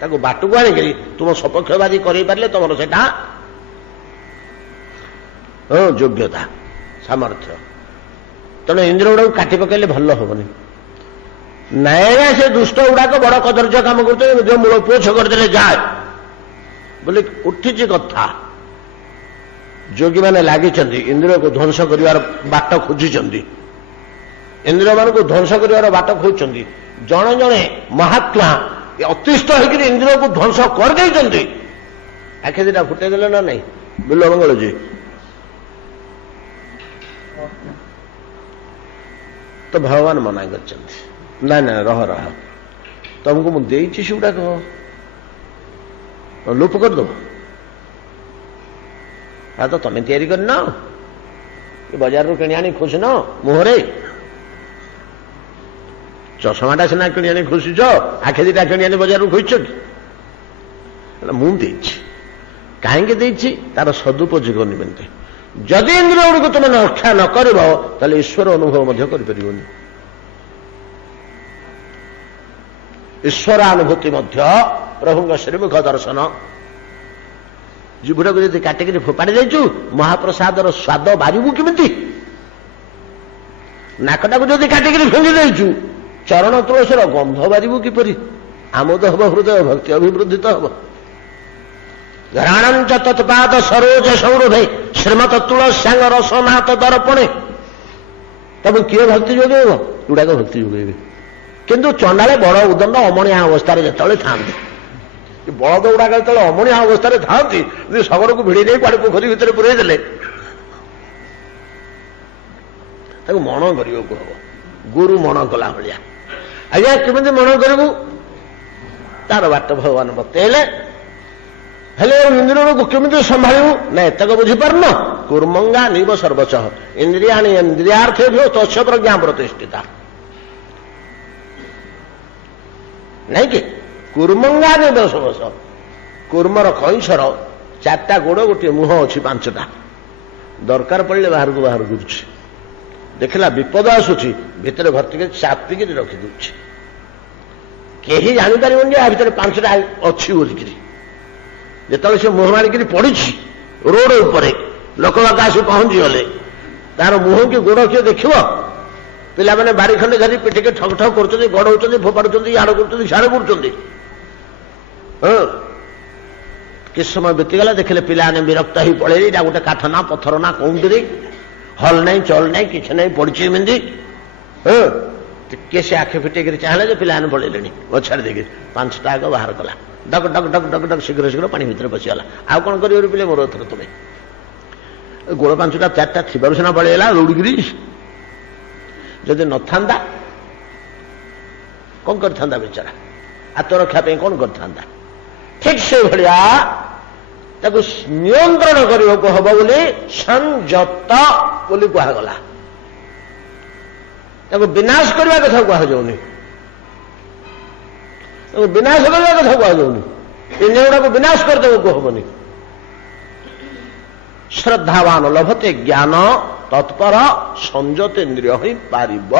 ताको बाटू आणिक तुम सपक्षवादी करे तुम से योग्यता सामर्थ्य तेणु इंद्र गुड़ा काटी पकड़े भल हेनी नायना से दुष्ट गुड़ाक बड़ कदर्य काम करते जो मूल पोछ करदे जाए बोले उठी कथा योगी मैंने लगी इंद्रिय को ध्वंस कर बाट खोजी इंद्रिय मान को ध्वंस कर बाट खोजती जड़े जड़े महात्मा अतिष्ठ होकर इंद्रिय को ध्वंस करदे आखे दीटा फुटेदेले ना नहीं बिलमंगल जी तो भगवान मना कर ना ना रह तुमको मुझे गुड़ाक लोप करदे तो तुम तैयारी करना बजार रू किणी आनी खोसन मुहरे चषमाटा सीना किणी आनी खोसीच आखे दीटा किणी आनी बजार खोज मुझे कहीं तार सदुपयोग निमंते जदि इंद्रिय गुड़ी तुम रक्षा न कर ईश्वर अनुभव कर ईश्वरानुभूति प्रभु श्रीमुख दर्शन जीवटा को जब काटिक फोपाड़ी जाइचु महाप्रसादर स्वाद बाजू किमिति नाकटा को जब काटिक फिंगी जाइचु चरण तुलसीर गंध बाजू किपरि आमोद हम हृदय भक्ति अभिवृद्धि तो हम घराणं च तत्पाद सरोज सौरभे श्रीमत तुलस्यांग रसनाथ दर्पणे तब किए भक्ति जोगेब गुड़ाक भक्ति जोगेबे किंतु चंडाले बड़ उदंड अमणिया अवस्था जो था बलद गुड़ाक जो अमणिया अवस्था था शगर को भिड़ी नहीं कड़े पोखरी भितर पूरे देले मण कर गुरु मण कला भाया आज्ञा केमी मण करू तार बाट भगवान बतैले हेले इंद्रिय को केमी संभालू ना एतक बुझीपारन कुर्मंगा निव सर्वच इंद्रियाणी इंद्रियार्थेभ्यो तस्य प्रज्ञा प्रतिष्ठिता नहीं कि कुर्मंगा निव सर्वच कुर्मर कईशर चार्टा गोड़ गोटे मुह अच्छी पांचटा दरकार पड़े बाहर को बाहर कर देखला विपद आसूची भितर भर्ती कर चापिक रखिदे कहीं जापर आ भर पांचटा अच्छी बोलिकी जिते से मुह मारिक पड़ी रोड उपर लोक बाक आस पहुंची गले तार मुह कि गोड़ किए देख पिला मैंने बारी खंडे धरी पिटिके ठक ठक कर गड़ौं फोपाड़ुं इड़ कर सियाड़ कर कि समय बीतीगला देखिले पिलाने विरक्त हो पड़े गोटे काठ ना पथर ना कौंटी हल नहीं चल नहीं कि नहीं पड़ी एमती ଟିକେ ସେ ଆଖି ଫିଟେଇକିରି ଚାହିଁଲା ଯେ ପିଲାମାନେ ପଳେଇଲେଣି ଗଛାଡ଼ି ଦେଇକିରି 5ଟା ଆଗ ବାହାର କଲା ଡକ୍ ଡକ୍ ଡକ୍ ଡକ୍ ଡକ୍ ଶୀଘ୍ର ଶୀଘ୍ର ପାଣି ଭିତରେ ପଶିଗଲା। ଆଉ କ'ଣ କରିବ ପିଲେ ମୋର ଏଥର ତୁମେ ଗୋଡ଼ 5ଟା 4ଟା ଥିବାରୁ ସିନା ପଳେଇଗଲା ଦୌଡ଼ିକିରି ଯଦି ନଥାନ୍ତା କ'ଣ କରିଥାନ୍ତା ବେଚାରା ଆତ୍ମରକ୍ଷା ପାଇଁ କ'ଣ କରିଥାନ୍ତା। ଠିକ୍ ସେଇଭଳିଆ ତାକୁ ନିୟନ୍ତ୍ରଣ କରିବାକୁ ହବ ବୋଲି ସଂଯତ ବୋଲି କୁହାଗଲା। ତାକୁ ବିନାଶ କରିବା କଥା କୁହାଯାଉନି, ତାକୁ ବିନାଶ କରିବା କଥା କୁହାଯାଉନି, ଇନ୍ଦ୍ରିୟଗୁଡ଼ାକୁ ବିନାଶ କରିଦେବାକୁ ହବନି। ଶ୍ରଦ୍ଧାବାନ ଲଭତେ ଜ୍ଞାନ ତତ୍ପର ସଂଯତ ଇନ୍ଦ୍ରିୟ ହିଁ ପାରିବ।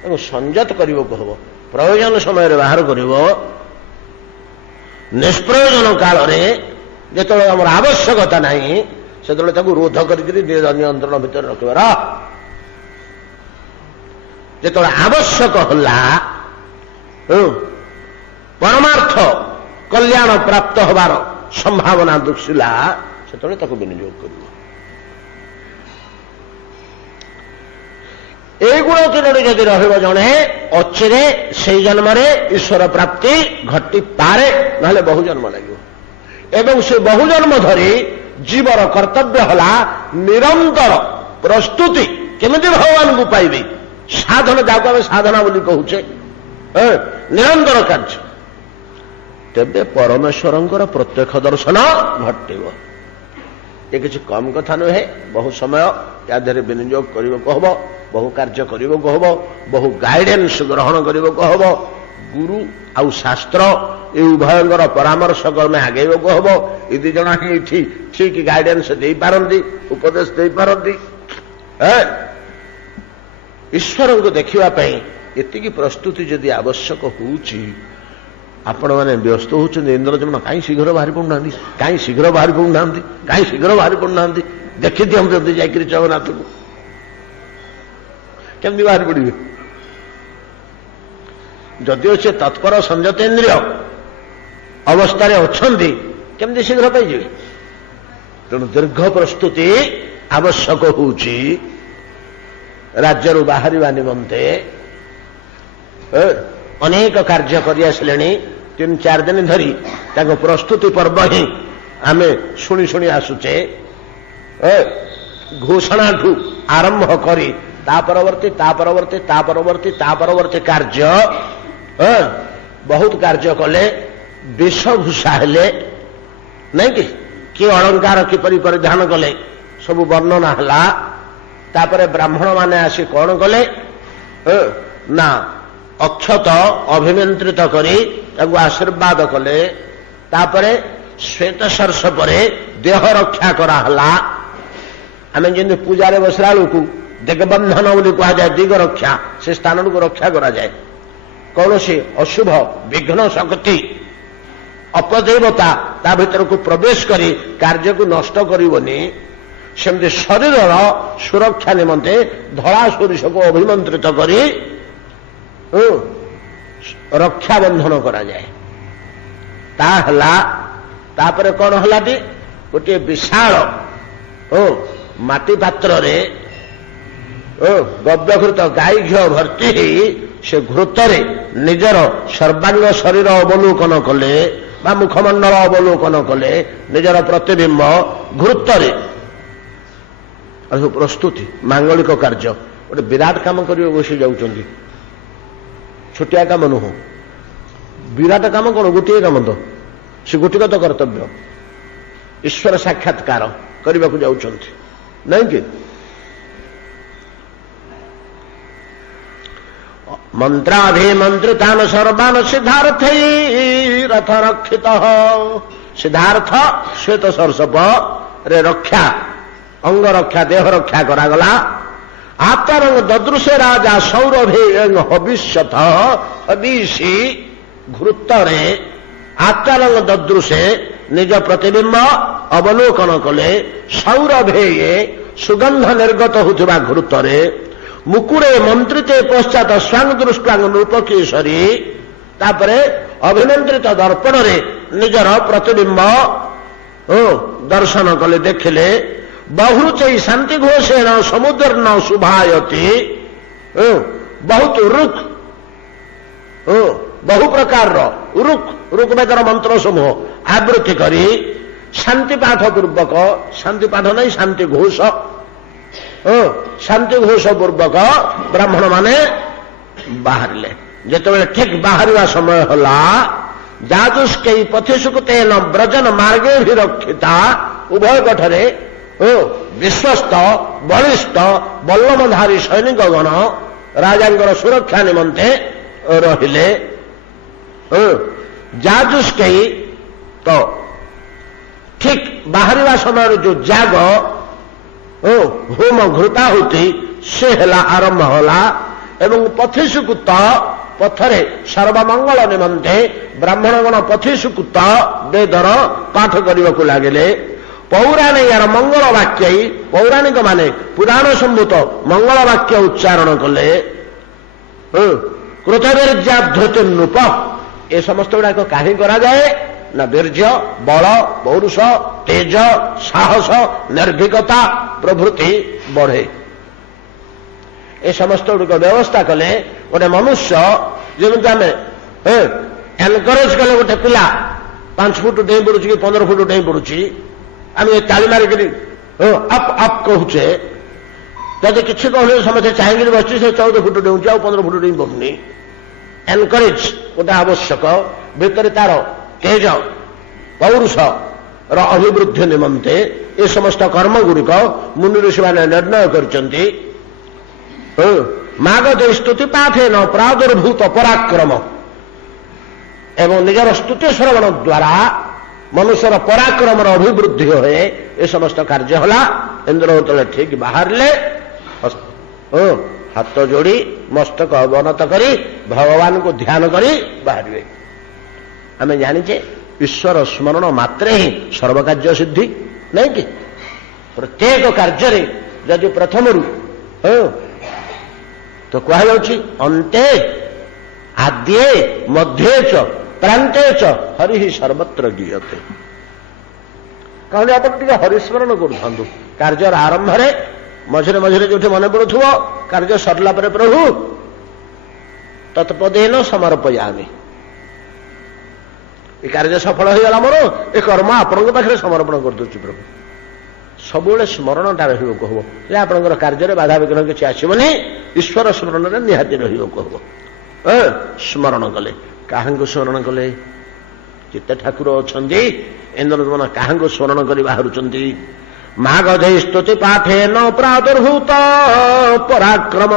ତାକୁ ସଂଯତ କରିବାକୁ ହବ, ପ୍ରୟୋଜନ ସମୟରେ ବାହାର କରିବ, ନିଷ୍ପ୍ରୟୋଜନ କାଳରେ ଯେତେବେଳେ ଆମର ଆବଶ୍ୟକତା ନାହିଁ ସେତେବେଳେ ତାକୁ ରୋଧ କରିକିରି ନିୟନ୍ତ୍ରଣ ଭିତରେ ରଖିବାର। ଯେତେବେଳେ ଆବଶ୍ୟକ ହେଲା ପରମାର୍ଥ କଲ୍ୟାଣ ପ୍ରାପ୍ତ ହେବାର ସମ୍ଭାବନା ଦୁଶିଲା ସେତେବେଳେ ତାକୁ ବିନିଯୋଗ କରିବ। এই ଗୁଣ ତିନୋଟି ଯଦି ରହିବ ଜଣେ ଅଚିରେ ସେଇ ଜନ୍ମରେ ଈଶ୍ୱର ପ୍ରାପ୍ତି ଘଟିପାରେ, ନହେଲେ ବହୁ ଜନ୍ମ ଲାଗିବ। ଏବଂ ସେ ବହୁ ଜନ୍ମ ଧରି ଜୀବର କର୍ତ୍ତବ୍ୟ ହେଲା ନିରନ୍ତର ପ୍ରସ୍ତୁତି କେମିତି ଭଗବାନଙ୍କୁ ପାଇବେ, ସାଧନ ଯାହାକୁ ଆମେ ସାଧନା ବୋଲି କହୁଛେ, ନିରନ୍ତର କାର୍ଯ୍ୟ, ତେବେ ପରମେଶ୍ୱରଙ୍କର ପ୍ରତ୍ୟକ୍ଷ ଦର୍ଶନ ଘଟିବ। ଏ କିଛି କମ୍ କଥା ନୁହେଁ। ବହୁ ସମୟ ୟା ଦେହରେ ବିନିଯୋଗ କରିବାକୁ ହବ, ବହୁ କାର୍ଯ୍ୟ କରିବାକୁ ହବ, ବହୁ ଗାଇଡେନ୍ସ ଗ୍ରହଣ କରିବାକୁ ହବ। ଗୁରୁ ଆଉ ଶାସ୍ତ୍ର ଏ ଉଭୟଙ୍କର ପରାମର୍ଶ କ୍ରମେ ଆଗେଇବାକୁ ହବ। ଏ ଦି ଜଣ ହିଁ ଏଠି ଠିକ୍ ଗାଇଡେନ୍ସ ଦେଇପାରନ୍ତି, ଉପଦେଶ ଦେଇପାରନ୍ତି। ଈଶ୍ୱରଙ୍କୁ ଦେଖିବା ପାଇଁ ଏତିକି ପ୍ରସ୍ତୁତି ଯଦି ଆବଶ୍ୟକ ହେଉଛି, ଆପଣମାନେ ବ୍ୟସ୍ତ ହେଉଛନ୍ତି ଇନ୍ଦ୍ରଜମନ କାହିଁ ଶୀଘ୍ର ବାହାରି ପଡ଼ୁନାହାନ୍ତି, କାହିଁ ଶୀଘ୍ର ବାହାରି ପଡ଼ୁନାହାନ୍ତି, କାହିଁ ଶୀଘ୍ର ବାହାରି ପଡ଼ୁନାହାନ୍ତି, ଦେଖିଦିଅନ୍ତୁ ଯଦି ଯାଇକରି ଜଗନ୍ନାଥକୁ କେମିତି ବାହାରି ପଡ଼ିବେ। ଯଦିଓ ସେ ତତ୍ପର ସଂଯତେନ୍ଦ୍ରିୟ ଅବସ୍ଥାରେ ଅଛନ୍ତି କେମିତି ଶୀଘ୍ର ପାଇଯିବେ। ତେଣୁ ଦୀର୍ଘ ପ୍ରସ୍ତୁତି ଆବଶ୍ୟକ ହେଉଛି। ରାଜ୍ୟରୁ ବାହାରିବା ନିମନ୍ତେ ଅନେକ କାର୍ଯ୍ୟ କରିଆସିଲେଣି। 3-4 ଦିନ ଧରି ତାଙ୍କ ପ୍ରସ୍ତୁତି ପର୍ବ ହିଁ ଆମେ ଶୁଣି ଶୁଣି ଆସୁଛେ। ଘୋଷଣାଠୁ ଆରମ୍ଭ କରି ତା ପରବର୍ତ୍ତୀ କାର୍ଯ୍ୟ ବହୁତ କାର୍ଯ୍ୟ କଲେ, ବେଶଭୂଷା ହେଲେ, ନାଇଁ କି ଅଳଙ୍କାର କିପରି ପରିଧାନ କଲେ ସବୁ ବର୍ଣ୍ଣନା ହେଲା। ତାପରେ ବ୍ରାହ୍ମଣ ମାନେ ଆସି କ'ଣ କଲେ ନା ଅକ୍ଷତ ଅଭିମନ୍ତ୍ରିତ କରି ତାକୁ ଆଶୀର୍ବାଦ କଲେ। ତାପରେ ଶ୍ଵେତ ସର୍ଷପରେ ଦେହ ରକ୍ଷା କରାହେଲା। ଆମେ ଯେମିତି ପୂଜାରେ ବସିଲା ବେଳକୁ ଦିଗବନ୍ଧନ ବୋଲି କୁହାଯାଏ, ଦିଗ ରକ୍ଷା, ସେ ସ୍ଥାନକୁ ରକ୍ଷା କରାଯାଏ। କୌଣସି ଅଶୁଭ ବିଘ୍ନ ଶକ୍ତି ଅପଦେବତା ତା ଭିତରକୁ ପ୍ରବେଶ କରି କାର୍ଯ୍ୟକୁ ନଷ୍ଟ କରିବନି। ସେମିତି ଶରୀରର ସୁରକ୍ଷା ନିମନ୍ତେ ଧଳା ସୋରିଷକୁ ଅଭିମନ୍ତ୍ରିତ କରି ରକ୍ଷାବନ୍ଧନ କରାଯାଏ। ତା ହେଲା। ତାପରେ କ'ଣ ହେଲା କି ଗୋଟିଏ ବିଶାଳ ମାଟି ପାତ୍ରରେ ଗବ୍ୟଘୃତ ଗାଈ ଘିଅ ଭର୍ତ୍ତି ହେଇ ସେ ଘୃତରେ ନିଜର ସର୍ବାଙ୍ଗ ଶରୀର ଅବଲୋକନ କଲେ ବା ମୁଖମଣ୍ଡଳ ଅବଲୋକନ କଲେ, ନିଜର ପ୍ରତିବିମ୍ବ ଘୃତରେ। ପ୍ରସ୍ତୁତି ମାଙ୍ଗଳିକ କାର୍ଯ୍ୟ, ଗୋଟେ ବିରାଟ କାମ କରିବେ ବସି ଯାଉଛନ୍ତି, ଛୋଟିଆ କାମ ନୁହଁ। ବିରାଟ କାମ କ'ଣ, ଗୋଟିଏ କାମ ତ, ସେ ଗୋଟିକତ କର୍ତ୍ତବ୍ୟ। ଈଶ୍ୱର ସାକ୍ଷାତକାର କରିବାକୁ ଯାଉଛନ୍ତି, ନାଇଁ କି? ମନ୍ତ୍ରାଭିମନ୍ତ୍ରିତାନ ସର୍ବାନ ସିଦ୍ଧାର୍ଥୈରଥ ରକ୍ଷିତ। ସିଦ୍ଧାର୍ଥ ଶ୍ଵେତ ସର୍ଷପରେ ରକ୍ଷା, ଅଙ୍ଗ ରକ୍ଷା, ଦେହ ରକ୍ଷା କରାଗଲା। ଆତରଙ୍ଗ ଦଦୃଶେ ରାଜା ସୌରଭେ ହବିଷ୍ୟଥ ହବିଷି। ଘୃତରେ ଆତରଙ୍ଗ ଦଦୃଶେ ନିଜ ପ୍ରତିବିମ୍ବ ଅବଲୋକନ କଲେ। ସୌରଭେ ସୁଗନ୍ଧ ନିର୍ଗତ ହେଉଥିବା ଘୃତରେ। ମୁକୁରେ ମନ୍ତ୍ରିତେ ପଶ୍ଚାତ ସ୍ୱାଙ୍ଗ ଦୃଷ୍ଟାଙ୍ଗ ନୃପକେଶରୀ। ତାପରେ ଅଭିମନ୍ତ୍ରିତ ଦର୍ପଣରେ ନିଜର ପ୍ରତିବିମ୍ବ ଦର୍ଶନ କଲେ, ଦେଖିଲେ। ବହୁଚୈ ଶାନ୍ତି ଘୋଷେଣ ସମୁଦ୍ର ଶୁଭାୟତି। बहुत रुक बहु प्रकार ऋग्वेदर मंत्र समूह आवृत्ति करी शांति पाठ पूर्वक शांति पाठ नहीं शांति घोष पूर्वक ब्राह्मण माने बाहरिले जेतेबेले ठीक बाहरिवा समय होला जाजुष्कै पथिसुकुतेन ब्रजन मार्गे भी रक्षिता उभय गठरे विश्वस्त बलिष्ठ बल्लमधारी सैनिकगण राजांकर सुरक्षा निमंते रहिले जाजुष्कै तो ठीक बाहरिवा समय जो जाग होम घृताहुति से हला आरंभ होला एवं पथिसुकुत पथरे सर्वमंगल निमंते ब्राह्मणगण पथिसुकुत वेदर पाठ करने को लगे पौराणिक मंगल वाक्य पौराणिक माने पुराण सम्भूत मंगल वाक्य उच्चारण कले कृतवीर्याधृति नृप ए समस्त गुड़ाक कहीं कराए ना वीर्य बल पौरुष तेज साहस निर्भीकता प्रभृति बढ़े ए समस्त गुड़िक व्यवस्था कले गोटे मनुष्य जमी आम एनकरेज कले गोटे पिला 5 फुट डेई पड़ुची कि 15 फुट डेई पड़ुची आम ताली मारिक अप अप कहूचे जदि किसी कहले समस्ते चाहेंगे बच्ची से 14 फुट डेऊँच आ 15 फुट डेई पड़ुनी एनकरेज गोटे आवश्यक भितर तार तेज पौरुष अभिवृद्धि निमंते ये समस्त कर्म गुड़िक मुनि ऋषि मैंने निर्णय करछन्ति मागधे स्तुति पाठे न प्रादुर्भूत पराक्रम एवं निजर स्तुति श्रवण द्वारा मनुष्यर पराक्रम अभिवृद्धि हुए ये समस्त कार्य होला इंद्र तले ठीक बाहर ले हाथ जोड़ी मस्तक अवनत करी भगवान को ध्यान करी बाहर आम जाचे ईश्वर स्मरण मात्रे ही सर्वकार्य सिद्धि नहीं कि प्रत्येक कार्य जदि प्रथम तो कह अंते आद्ये मध्ये च प्रांते च हरि सर्वत्र गीयते कहले आप हरिस्मरण करूँ कार्य आरंभ मझे मझे जो मन पड़ुव कार्य सरला पर प्रभु तत्पदेन समर्पयामि ये कार्य सफल हो गला मोर ए कर्म आपण पाखे समर्पण कर दूची प्रभु सब स्मरणटा रही हम आपंकर कार्य बाधा विघ्न किसी आसवनी ईश्वर स्मरण में निहाती रही हम स्मरण कले क्या स्मरण कले जिते ठाकुर अच्छा इंद्रदमन क्या स्मरण कर बाहर मागधे स्तुति पाठे न प्रादुर्भूत पराक्रम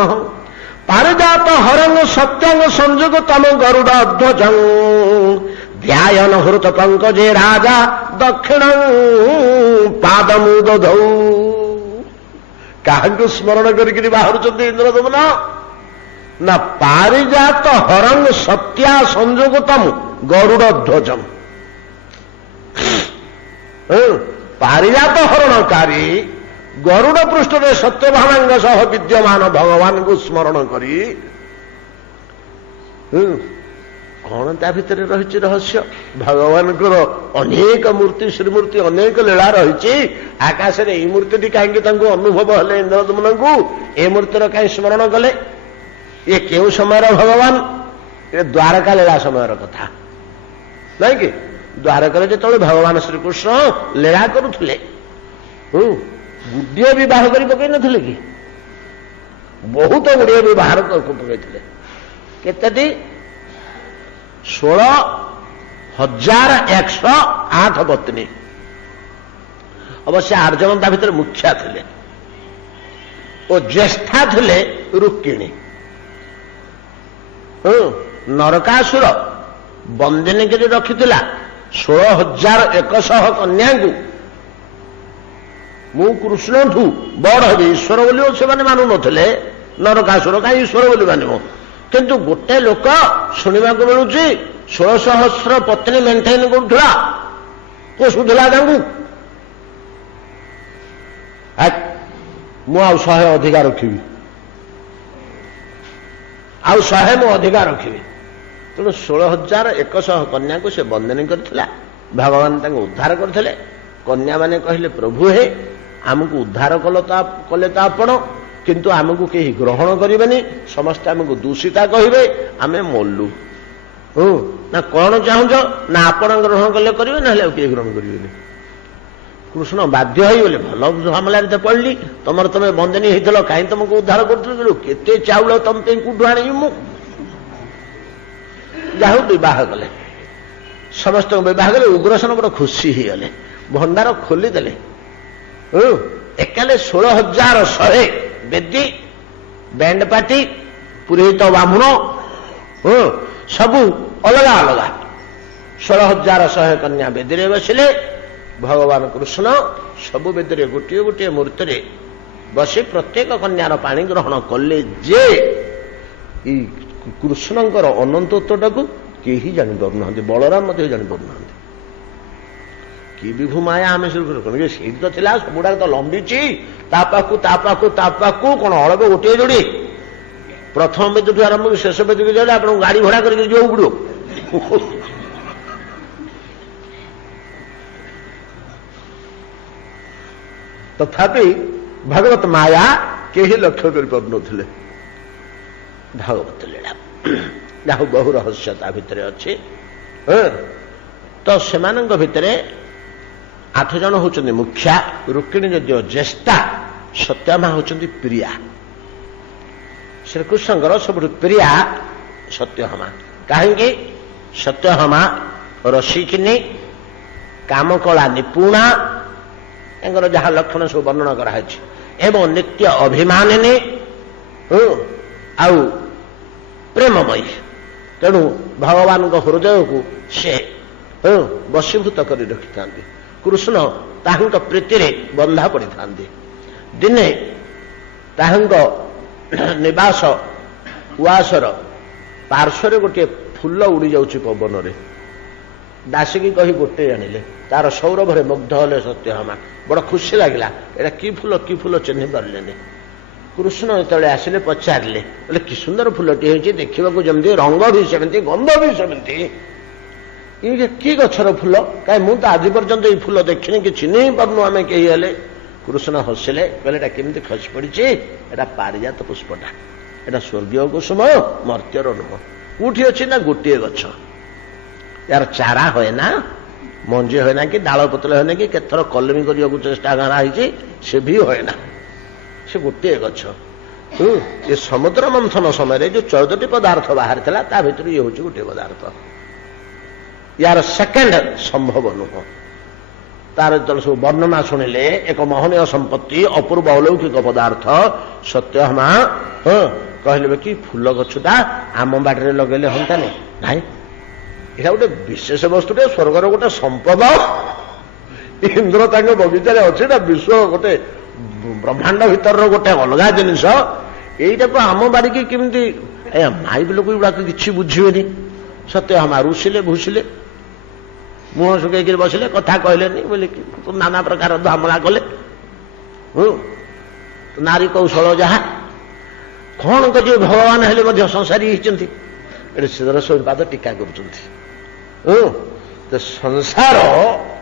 पारिजात हरंग सत्यंग संयुग तम गरुड़ ध्वज ध्यान हृत पंकजे राजा दक्षिण पादमुदौ क्या स्मरण कर बाहर इंद्रदमन ना पारिजात हरंग सत्या संयोग तम गरुड़ ध्वजम पारिजात हरणकारी गरुड़ पृष्ठ में सत्यभामांग सह विद्यमान भगवान को स्मरण करी कौन ता भितर रही रहस्य भगवान अनेक मूर्ति श्रीमूर्ति अनेक लीला रही आकाश में यही मूर्ति कहीं अनुभव हेले इंद्रदमन को ए मूर्तिर कहीं स्मरण कले ये क्यों समय भगवान ये द्वारका लीला समय कथा नहीं कि द्वारका जो भगवान श्रीकृष्ण लीला करुले गुड़िए विवाह कर पकई नथिले कि बहुत गुड़िए विवाह पकई केते 16,108 पत्नी अवश्य 8 जन ता भीतर मुखिया थिले और ज्येष्ठा थिले रुक्मिणी नरकासुर बंदिनी कर रखी 16,100 कन्या को मु कृष्ण ठू बड़ हेबी ईश्वर बोली से मानु नथिले नरकासुर कहीं ईश्वर बोली मानव किंतु गोटे लोक शुणा मिलूँ 16,000 पत्नी मेन्टेन करूला पोषुला मु 100 अधिका रखी आउ 100 मु अधिका रखी तेणु 16,100 कन्या को से बंदनी करथिला भगवान तांको उद्धार करथिले कन्या माने कहले प्रभु हे आमको उद्धार कले तो आपण किंतु आमको कहीं ग्रहण करेंगे समस्ते आमको दूषिता कहे आम मल्लु ना कौन चाहूच ना आपण ग्रहण कले करेंगे ना किए ग्रहण करेंगे कृष्ण बाध्य होगले भल झमेलार तो पड़ली तुम तुम बंदनी होता कहीं तुमको उद्धार करूँ केते चाउल तुम कौटू आनी मु जाऊ बह कले समस्त बह कले उग्रसेन बड़ खुशी होगले भंडार खोलीदे एकाले 16,100 बेदी बैंड पार्टी पुरोहित ब्राह्मण सबू अलग अलग 16,100 कन्या बेदी बसिले भगवान कृष्ण सबु बेदी गोटे गोटे मूर्ति बसी प्रत्येक कन्यार पाणी ग्रहण कले जे कृष्णकर अनंतत्वटा को केही जानीपारना बलराम जानीपारना कि विभु माया आम से तो थिला सबुड़ा तो लंबीची तापाकू कौन अलग गोटे जोड़ी प्रथम बेद आरंभ शेष बेद की जाए आप गाड़ी भड़ा करके जो पड़ो तथापि भगवत माया केही लक्ष्य कर पारे भागवत लीला जहाँ बहु रहस्यता भितर अच्छे तो से भितर 8 जन होचंदी मुखिया रुक्मिणी यद्य ज्येष्ठा सत्यामा होचंदी प्रिया श्रीकृष्णଙ୍କର ସବୁଠୁ प्रिया सत्यभामा कहीं सत्यभामा रसिकिनी कामकला निपुणा एंगर जहाँ लक्षण सब वर्णना कराई एवं नित्य अभिमानिनी आउ प्रेममयी तेणु भगवान हृदय को से वशीभूत कर रखि था कृष्ण ताहंक प्रीति रे बंधा पड़ी था दिने ताहंक निवास उआसर पार्श्वर गोटे फूल उड़ी जाऊँ पवन रे दासिकी कही गोटे आनिले तार सौरभरे मुग्ध हले सत्यभामा बड़ खुशी लगिला एटा की फूल चिन्ह पारे कृष्ण जो आसिले पचारे बोले कि सुंदर फूलटी होती देखा जमी रंग भी सेमती गंध भी सेमती ये कि गछर फूल कहीं मुझे तो आज पर्यंत ये फूल देखनी कि चिन्ह पार्नु आम कही हेले कृष्ण हसिले कहले केमती खसी पड़ी एटा पारिजात पुष्पटा एटा स्वर्गीय कुसुम मर्त्यर नुह कौटी अच्छी ना गोटे गछ यार चारा हुए ना मंजी हुए ना कि डाल पतल हुए ना कि केथर कलमी करने को चेष्टा कराई से भी हुए ना से गोटे गछ ये समुद्र मंथन समय जो 14टी पदार्थ बाहर था ता भीतर ये हूँ गोटे पदार्थ यार सेकेंड संभव नुह तार जो सब वर्णना शुणिले एक महनीय संपत्ति अपूर्व अलौकिक पदार्थ सत्यभामा कहले कि फूल गछटा आम बाड़े लगेले हंतानी नाई यहाँ गोटे विशेष वस्तुटे स्वर्गर गोटे संपद इंद्र तांग बगीचार अच्छे विश्व गोटे ब्रह्मांड भीतर गोटे अलग जिनिस यहीटा को आम बाड़की केमती माइक लोक गुड़ा कि बुझे सत्यभामा रुषिले भूषिले मुह सुखी बसिले कथा कहले बोले नाना प्रकार धामला कले नारी कौशल जहा कौन कर भगवान हेले संसारी होती पाद टीका कर संसार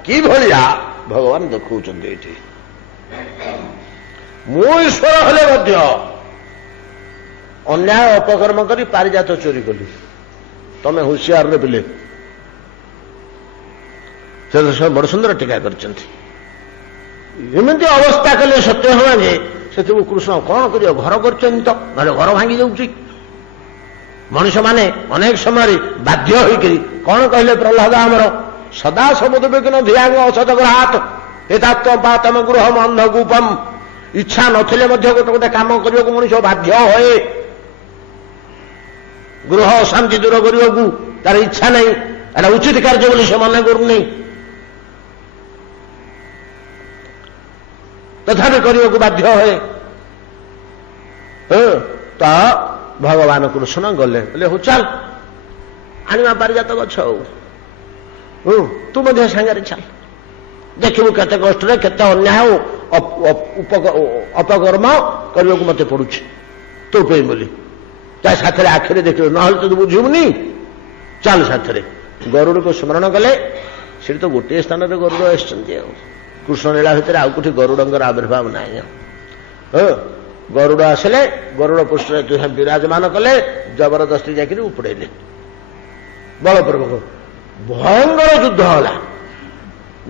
कि भलिया भगवान देखा मु ईश्वर हेले अन्याय अपकर्म करी पारिजात चोरी कली तमें होशियार ने पिले बड़ सुंदर टीका करमती अवस्था कले सत्यभामा जे से कृष्ण कौन कर घर कर तो घर भांगी जाऊँगी मनुष्य माने अनेक समय बाध्य होकर कौन कहले प्रहलाद आमर सदा समुद्र विघ्न धियांग औषध ग्रहात हेतात्म पातम गृहम अंधकूपम इच्छा नथिले गोटे गोटे काम करने को मनुष्य बाध्य होए गृह अशांति दूर करने को तार इच्छा नहीं एटा उचित कार्य बोली से मन करूनी तथापि करने को बाध्य होए तो भगवान कृष्ण गले बोले हो चल आनिमा पारिजात गछ तू मध्य सांगे चल देखू केते कष्ट केते अन्याय अपकर्म करने को मत पड़ू तो बोली ता साथ आखिरी देख ना तो बुझुनी चल साथ गरुड़ को स्मरण कले से तो गोटे स्थान में गरुड़ आसुच्च कृष्ण लीला भितर आउ कौटी गरुड़र आविर्भाव ना ଗରୁଡ଼ ଆସିଲେ, ଗରୁଡ଼ ପୃଷ୍ଠରେ ଦୁହେଁ ବିରାଜମାନ କଲେ, ଜବରଦସ୍ତି ଯାଇକରି ଉପଡ଼େଇଲେ ବଳପୂର୍ବକ। ଭୟଙ୍କର ଯୁଦ୍ଧ ହେଲା।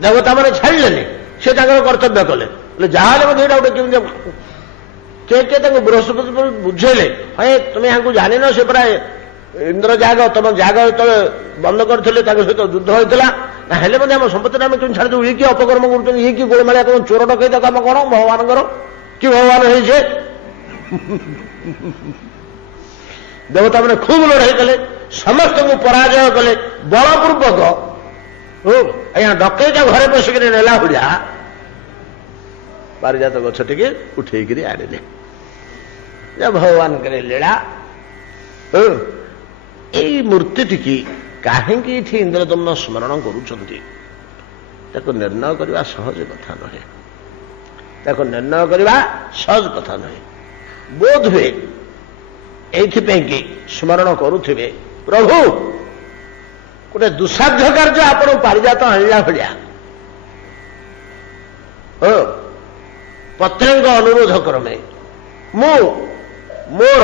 ଦେବତାମାନେ ଛାଡ଼ିଲେନି, ସେ ତାଙ୍କର କର୍ତ୍ତବ୍ୟ କଲେ। ଯାହାହେଲେ ମଧ୍ୟ ଏଇଟା ଗୋଟେ କେମିତି କିଏ ତାଙ୍କୁ ବୃହସ୍ପତି ବୁଝେଇଲେ, ହେ ତୁମେ ଏହାକୁ ଜାଣିନ, ସେ ପୁରା ଇନ୍ଦ୍ରଜାଗ, ତମ ଜାଗ ଯେତେବେଳେ ବନ୍ଦ କରିଥିଲେ ତାଙ୍କ ସହିତ ଯୁଦ୍ଧ ହୋଇଥିଲା। ନା ହେଲେ ମଧ୍ୟ ଆମ ସମ୍ପତ୍ତିରେ ଆମେ କେମିତି ଛାଡ଼ିଦେବୁ? ଇଏ କି ଅପକର୍ମ କରୁଛନ୍ତି, ଇଏ କି ଗୋଳମାଳିଆ କାମ, ଚୋର ଡକେଇତ କାମ କଣ ଭଗବାନଙ୍କର? କି ଭଗବାନ ହେଇଛେ? ଦେବତାମାନେ ଖୁବ ଲଢ଼େଇ କଲେ, ସମସ୍ତଙ୍କୁ ପରାଜୟ କଲେ ବଳପୂର୍ବକ। ଆଜ୍ଞା ଡକେଇତ ଘରେ ବସିକିରି ନେଲା ଭଳିଆ ପାରିଜାତ ଗଛ ଟିକେ ଉଠେଇକିରି ଆଣିଲେ। ଭଗବାନଙ୍କର ଲୀଳା। ଏଇ ମୂର୍ତ୍ତିଟିକି କାହିଁକି ଏଠି ଇନ୍ଦ୍ରଦମ୍ନ ସ୍ମରଣ କରୁଛନ୍ତି, ତାକୁ ନିର୍ଣ୍ଣୟ କରିବା ସହଜ କଥା ନୁହେଁ। ତାକୁ ନିର୍ଣ୍ଣୟ କରିବା ସହଜ କଥା ନୁହେଁ। ବୋଧ ହୁଏ ଏଇଥିପାଇଁ କି ସ୍ମରଣ କରୁଥିବେ, ପ୍ରଭୁ ଗୋଟେ ଦୁଃସାଧ୍ୟ କାର୍ଯ୍ୟ ଆପଣ ପାରିଜାତ ଆଣିଲା ଭଳିଆ ପତ୍ନୀଙ୍କ ଅନୁରୋଧ କ୍ରମେ, ମୁଁ ମୋର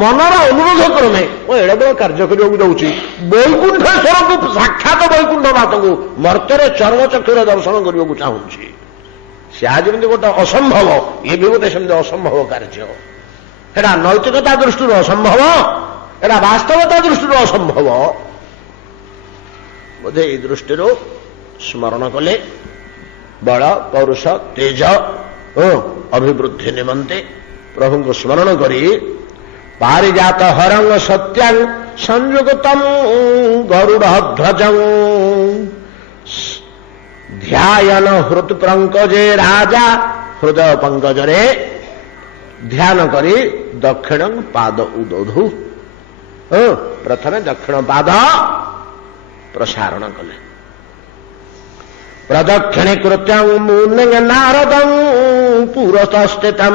ମନର ଅନୁରୋଧ କ୍ରମେ ମୁଁ ଏଡ଼େ ବଡ଼ କାର୍ଯ୍ୟ କରିବାକୁ ଯାଉଛି। ବୈକୁଣ୍ଠେଶ୍ୱରଙ୍କୁ, ସାକ୍ଷାତ ବୈକୁଣ୍ଠନାଥଙ୍କୁ ମର୍ତ୍ତ୍ୟରେ ଚର୍ମଚକ୍ଷୁରେ ଦର୍ଶନ କରିବାକୁ ଚାହୁଁଛି। ସେ ଯେମିତି ଗୋଟେ ଅସମ୍ଭବ, ଇଏ ବି ଗୋଟେ ସେମିତି ଅସମ୍ଭବ କାର୍ଯ୍ୟ। ଏଟା ନୈତିକତା ଦୃଷ୍ଟିରୁ ଅସମ୍ଭବ, ଏଟା ବାସ୍ତବତା ଦୃଷ୍ଟିରୁ ଅସମ୍ଭବ। ବୋଧେ ଏଇ ଦୃଷ୍ଟିରୁ ସ୍ମରଣ କଲେ ବଳ, ପୌରୁଷ, ତେଜ ଓ ଅଭିବୃଦ୍ଧି ନିମନ୍ତେ ପ୍ରଭୁଙ୍କୁ ସ୍ମରଣ କରି ପାରିଜାତ ହରଂ ସତ୍ୟାଂ ସଂଯୁକ୍ତଂ ଗରୁଡ଼ ଧ୍ୱଜଂ ଧ୍ୟାୟନ ହୃତ୍ ପଙ୍କଜେ ରାଜା ହୃଦୟ ପଙ୍କଜରେ ଧ୍ୟାନ କରି ଦକ୍ଷିଣ ପାଦ ଉଦଧୁ। ପ୍ରଥମେ ଦକ୍ଷିଣ ପାଦ ପ୍ରସାରଣ କଲେ। ପ୍ରଦକ୍ଷିଣୀ କୃତ୍ୟଂ ମୁନିଂ ନାରଦଂ ପୁରସ୍ଥିତଂ।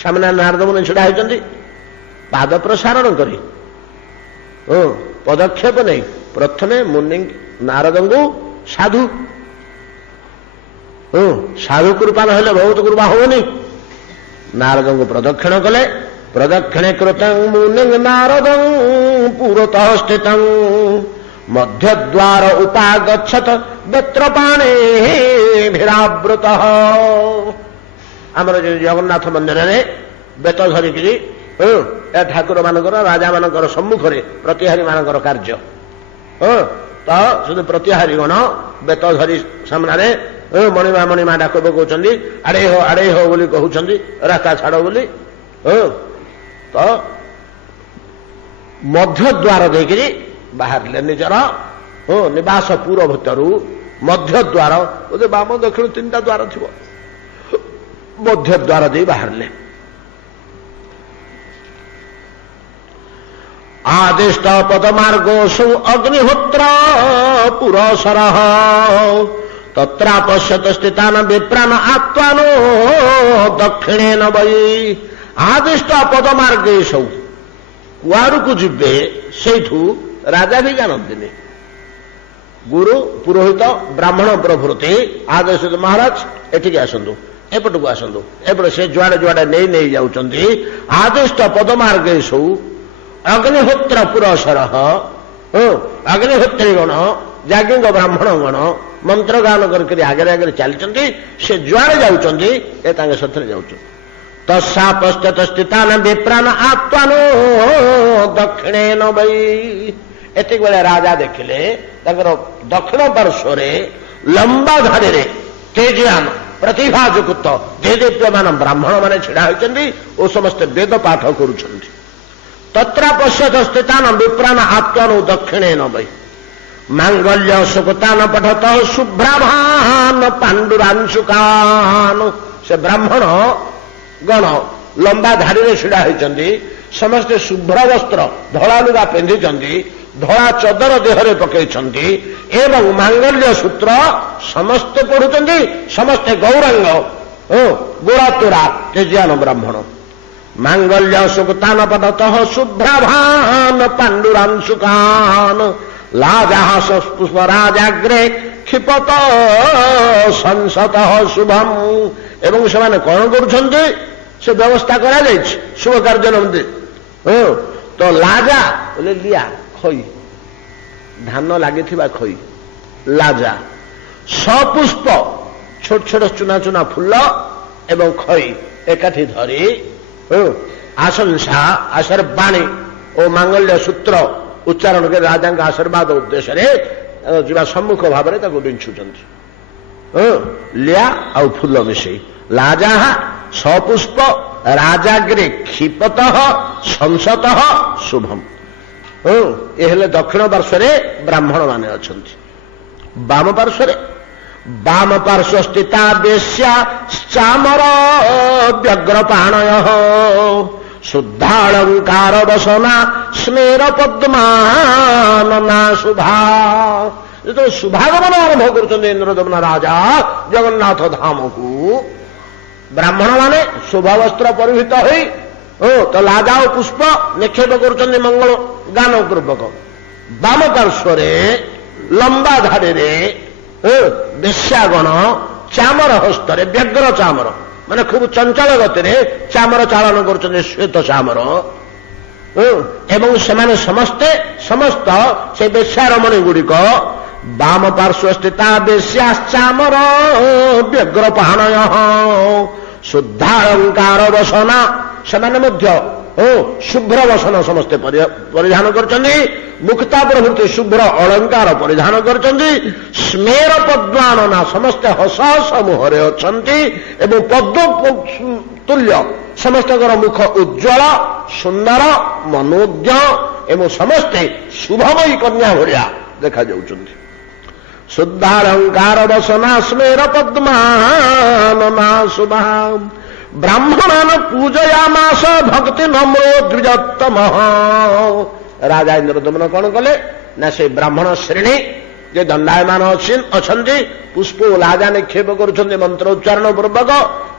ସାମନା ନାରଦ ମୁନି ଛିଡ଼ା ହୋଇଛନ୍ତି, ପାଦ ପ୍ରସାରଣ କରି ପଦକ୍ଷେପ ନେଇ ପ୍ରଥମେ ମୁନି ନାରଦଙ୍କୁ ସାଧୁ ସାଧୁ କୃପା ନହେଲେ ବହୁତ କୃପା ହବନି। ନାରଦଙ୍କୁ ପ୍ରଦକ୍ଷିଣ କଲେ। ପ୍ରଦକ୍ଷିଣେ କୃତଂ ମୁନି ନାରଦଂ ପୁରତଃ ସ୍ଥିତଂ ମଧ୍ୟଦ୍ୱାର ଉପାଗଚ୍ଛତ ବେତ୍ରପାଣେ ଭିରାବୃତ। ଆମର ଯେଉଁ ଜଗନ୍ନାଥ ମନ୍ଦିରରେ ବେତ ଧରିକିରି ଏ ଠାକୁର ମାନଙ୍କର, ରାଜା ମାନଙ୍କର ସମ୍ମୁଖରେ ପ୍ରତିହାରୀ ମାନଙ୍କର କାର୍ଯ୍ୟ। ତ শুধু ପ୍ରତିହାରୀ ଗଣ ବେତ ଧରି ସାମ୍ନାରେ ମଣିମା ମଣିମା ଡାକ ପକାଉଛନ୍ତି, ଆଡ଼େଇ ହୋ ବୋଲି କହୁଛନ୍ତି, ରାସ୍ତା ଛାଡ଼ ବୋଲି। ତ ମଧ୍ୟଦ୍ୱାର ଦେଇକିରି ବାହାରିଲେ ନିଜର ନିବାସ ପୁର ଭିତରୁ। ମଧ୍ୟଦ୍ୱାର ବୋଧେ ବାମ ଦକ୍ଷିଣ ତିନିଟା ଦ୍ୱାର ଥିବ, ମଧ୍ୟଦ୍ୱାର ଦେଇ ବାହାରିଲେ। आदिष्ट पदमार्गोऽसौ अग्निहोत्र पुरसरः तत्रापश्यत स्थितान् विप्रान् आत्मानो दक्षिणेन वै। आदिष्ट पदमार्गेषु कुआड़କୁ ଯିବେ ସେଇଠୁ ରାଜା ବି ଜାଣନ୍ତିନି। ଗୁରୁ, ପୁରୋହିତ, ବ୍ରାହ୍ମଣ ପ୍ରଭୃତି ଆଦେଶ ମହାରାଜ ଏଠିକି ଆସନ୍ତୁ, ଏପଟକୁ ଆସନ୍ତୁ, ଏପଟେ ସେ ଯୁଆଡ଼େ ଯୁଆଡ଼େ ନେଇ ଯାଉଛନ୍ତି। ଆଦିଷ୍ଟ ପଦମାର୍ଗେଷୁ ଅଗ୍ନିହୋତ୍ର ପୁରସରଃ। ଅଗ୍ନିହୋତ୍ରୀ ଗଣ, ଯାଜ୍ଞିକ ବ୍ରାହ୍ମଣ ଗଣ ମନ୍ତ୍ରଗାନ କରିକି ଆଗରେ ଆଗରେ ଚାଲିଛନ୍ତି। ସେ ଯୁଆଡ଼େ ଯାଉଛନ୍ତି ଏ ତାଙ୍କ ସାଥିରେ ଯାଉଛନ୍ତି। ତସ୍ୟାପଶ୍ଚାତ୍ ସ୍ଥିତାନ୍ ବିପ୍ରାନ୍ ଆତ୍ମାନୋ ଦକ୍ଷିଣେନ ବୈ। ଏତିକି ବେଳେ ରାଜା ଦେଖିଲେ ତାଙ୍କର ଦକ୍ଷିଣ ପାର୍ଶ୍ୱରେ ଲମ୍ବା ଧାଡ଼ିରେ ତେଜୟାନ ପ୍ରତିଭାଯୁକ୍ତ ଦେଦୀପ୍ୟମାନ ବ୍ରାହ୍ମଣ ମାନେ ଛିଡ଼ା ହୋଇଛନ୍ତି ଓ ସମସ୍ତେ ବେଦ ପାଠ କରୁଛନ୍ତି। ତତ୍ରାପଶ୍ୟତ ସ୍ଥିତାନ ବିପ୍ରାନ୍ ଆତ୍ମାନୋ ଦକ୍ଷିଣେନ ବୈ। ମାଙ୍ଗଲ୍ୟ ସୁକତାନ ପଠତଃ ଶୁଭ୍ରାଭାନ ପାଣ୍ଡୁରାଂଶୁକାନ। ସେ ବ୍ରାହ୍ମଣ ଗଣ ଲମ୍ବା ଧାଡ଼ିରେ ଛିଡ଼ା ହୋଇଛନ୍ତି। ସମସ୍ତେ ଶୁଭ୍ର ବସ୍ତ୍ର, ଧଳା ଲୁଗା ପିନ୍ଧିଛନ୍ତି, ଧଳା ଚଦର ଦେହରେ ପକେଇଛନ୍ତି ଏବଂ ମାଙ୍ଗଲ୍ୟ ସୂତ୍ର ସମସ୍ତେ ପଢୁଛନ୍ତି। ସମସ୍ତେ ଗୌରାଙ୍ଗ, ଗୋଳାତୁରା ତେଜିଆନ ବ୍ରାହ୍ମଣ। ମାଙ୍ଗଲ୍ୟ ସୁକତାନ ପଠତଃ ଶୁଭ୍ରାଭାନ ପାଣ୍ଡୁରାଂଶୁକାନ ଲାଜାହାସ ପୁଷ୍ପରାଜାଗ୍ରେ କ୍ଷିପତ ସଂସତଃ ଶୁଭମ୍। ଏବଂ ସେମାନେ କଣ କରୁଛନ୍ତି से व्यवस्था करा शुभ कार्य निमंते तो लाजा बोले लिया खई धान लगी खई लाजा सपुष्प छोट छोट चुना चुना फुल एवं खई एकाठी धरी आशंसा आशीर्वाणी और मांगल्य सूत्र उच्चारण कर राजा आशीर्वाद उद्देश्य जीवा सम्मुख भाव में विंचुंट लिया आ फुल मिसे लाजा सपुष्प राजाग्रे क्षिपत संसत शुभम ये दक्षिण पार्श्वे ब्राह्मण माने अच्छा वाम पार्श्व स्थिता वेश्या चामर व्यग्रपाणय शुद्धालंकार वसना स्मेर पद्मानना शुभा जो शुभागमन आरंभ कर इंद्रदमन राजा जगन्नाथ धाम को ब्राह्मण माने शुभ वस्त्र परिहित हो तो लाजा और पुष्प निक्षेप कर मंगल गान पूर्वक वाम पार्श्व लंबा धाड़ी वेश्यागण चामर हस्तर व्यग्र चामर माने खूब चंचल गति चामर चालन कर श्वेत चामर एवं से समस्त से वेश्यारमणी गुड़िक वाम पार्श्व स्थिता वेश्याश्चामर व्यग्र पाणय शुद्धालंकार वसना से शुभ्र वसन समस्ते परिधान कर मुक्ता प्रभृति शुभ्र अलंकार परिधान कर स्मेर पद्मानना समस्ते हस हस मुहरे अच्छा पद्म तुल्य समस्त मुख उज्ज्वल सुंदर मनोज्ञ एवं समस्ते शुभमयी कन्या भरिया देखा जाउछन्ति शुद्धालंकार वसना स्मेर पद्मानना शुभा ब्राह्मणान पूजयामास भक्ति नम्रो द्विजोत्तम राजा इंद्रदमन कौन कले ना से ब्राह्मण श्रेणी जे दंडायमान अच्छा पुष्प लाजा निक्षेप कर मंत्रोच्चारण पूर्वक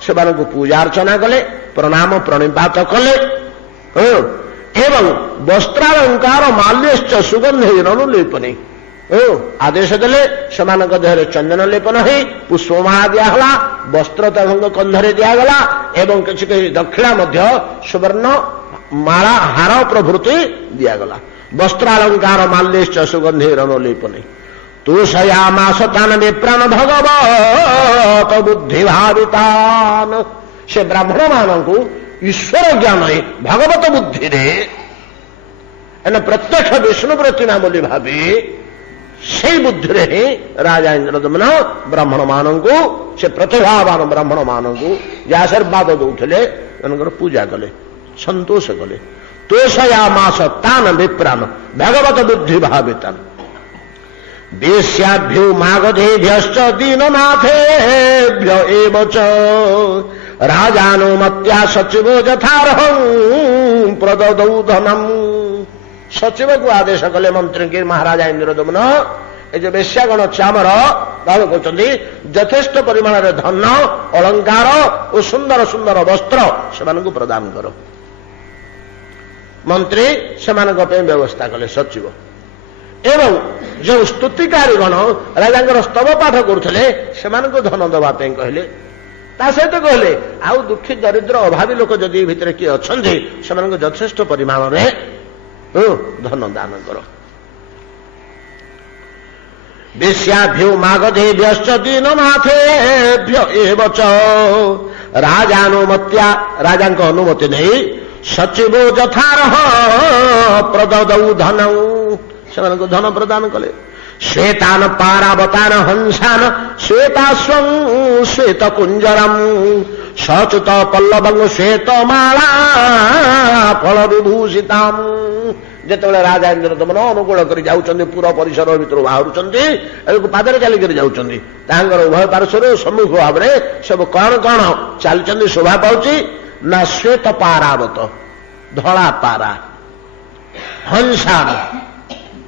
से पूजा अर्चना कले प्रणाम प्रणिपात कले एवं वस्त्रालंकार माल्यश्च सुगंधि रणुलेपनी आदेश देले सेमानक देहरे चंदन लेपन हो पुष्पमाला दिगला वस्त्र तंग कंधरे दिगला एवं किसी दक्षिणा मध्य सुवर्ण माला हार प्रभृति दिगला वस्त्रालंकार माल्यश्च सुगंधि रणुलेपनी तुषयामास तान विप्राण भगवत बुद्धि भावितान से ब्राह्मण मानक ईश्वर ज्ञान भगवत बुद्धि प्रत्यक्ष विष्णु प्रतिमा बोली भावी से बुद्धि ही राजा इंद्रदमन ब्राह्मण मानक से प्रतिभावान ब्राह्मण मानक जे आशीर्वाद दौले पूजा कले संतोष कले तोषयामास तान विप्राण भगवत बुद्धि भावितान वेश्याभ्यो मागधेभ्यश्च दीननाथेभ्य एव च राजानुमत्या सचिवो यथार्हं प्रददौ धनम सचिव को आदेश कले मंत्री के महाराजा इंद्रदमन ये जो वेश्यागण चामर भाव कहते यथेष्ट परिमाण धन अलंकार और सुंदर सुंदर वस्त्र से प्रदान कर मंत्री से व्यवस्था कले सचिव एवं जो स्तुतिकारीगण राजा स्तव पाठ करुले से धन दवाई कहले ता सहित कहले आउ दुखी दरिद्र अभावी लोक जदि भितर किए अच्छा से यथेष्ट परिमाण में धन दान कर वेश्याभ्यो मागधेभ्यश्च दीननाथेभ्य एव च राजानुमत्या राजा अनुमति नहीं सचिवो यथार्ह प्रददौ धनौ से धन प्रदान कले श्वेतान पारावतान हंसान श्वेताश्वं श्वेत कुंजरम सचुत पल्लवं श्वेत माला फल विभूषिताम जिते राजा इंद्रदमन अनुकूल कर पूरा परिसर भर बाहर पादरे चलिक उभय पार्श्वर सम्मुख भाव में सब कौन कौन चलती शोभा पाँच ना श्वेत पारावत धला पारा हंसान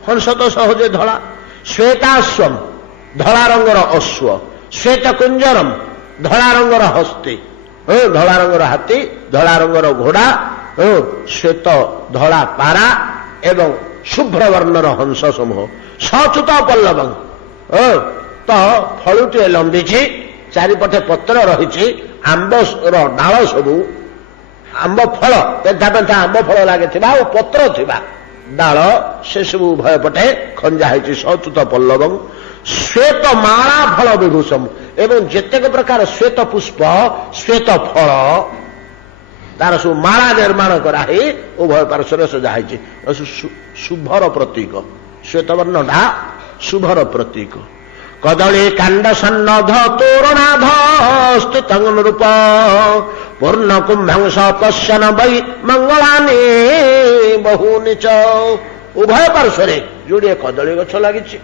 हंस तो सहजे धला श्वेताश्वम धला रंगर अश्व श्वेत कुंजरम धला रंगर हस्ती धला रंगर हाथी धला रंगर घोड़ा श्वेत धला पारा एवं शुभ्र वर्णर हंस समूह सचुत पल्लवं तो फलुटे लंबी चारिपटे पत्र रही आंबर डाल सबू ଆମ୍ବ ଫଳ ପେନ୍ଥା ପେନ୍ଥା ଆମ୍ବ ଫଳ ଲାଗିଥିବା ଆଉ ପତ୍ର ଥିବା ଡାଳ ସେସବୁ ଉଭୟ ପଟେ ଖଞ୍ଜା ହେଇଛି ସଚୁତ ପଲ୍ଲବଂ ଶ୍ଵେତ ମାଳା ଫଳ ବିଭୂଷମ ଏବଂ ଯେତେକ ପ୍ରକାର ଶ୍ଵେତ ପୁଷ୍ପ ଶ୍ଵେତ ଫଳ ତାର ସବୁ ମାଳା ନିର୍ମାଣ କରାହେଇ ଉଭୟ ପାର୍ଶ୍ୱରେ ସଜା ହେଇଛି ଶୁଭର ପ୍ରତୀକ ଶ୍ଵେତବର୍ଣ୍ଣଟା ଶୁଭର ପ୍ରତୀକ କଦଳୀ କାଣ୍ଡ ସନ୍ନଧ ତୋରଣାଧ ସ୍ଥିତଂ ନୃପ ପୂର୍ଣ୍ଣ କୁମ୍ଭାଂଶ ପଶ୍ୟନ ବୈ ମଙ୍ଗଳାନି ବହୁନି ଚ ଉଭୟ ପାର୍ଶ୍ୱରେ ଯୋଡ଼ିଏ କଦଳୀ ଗଛ ଲାଗିଛି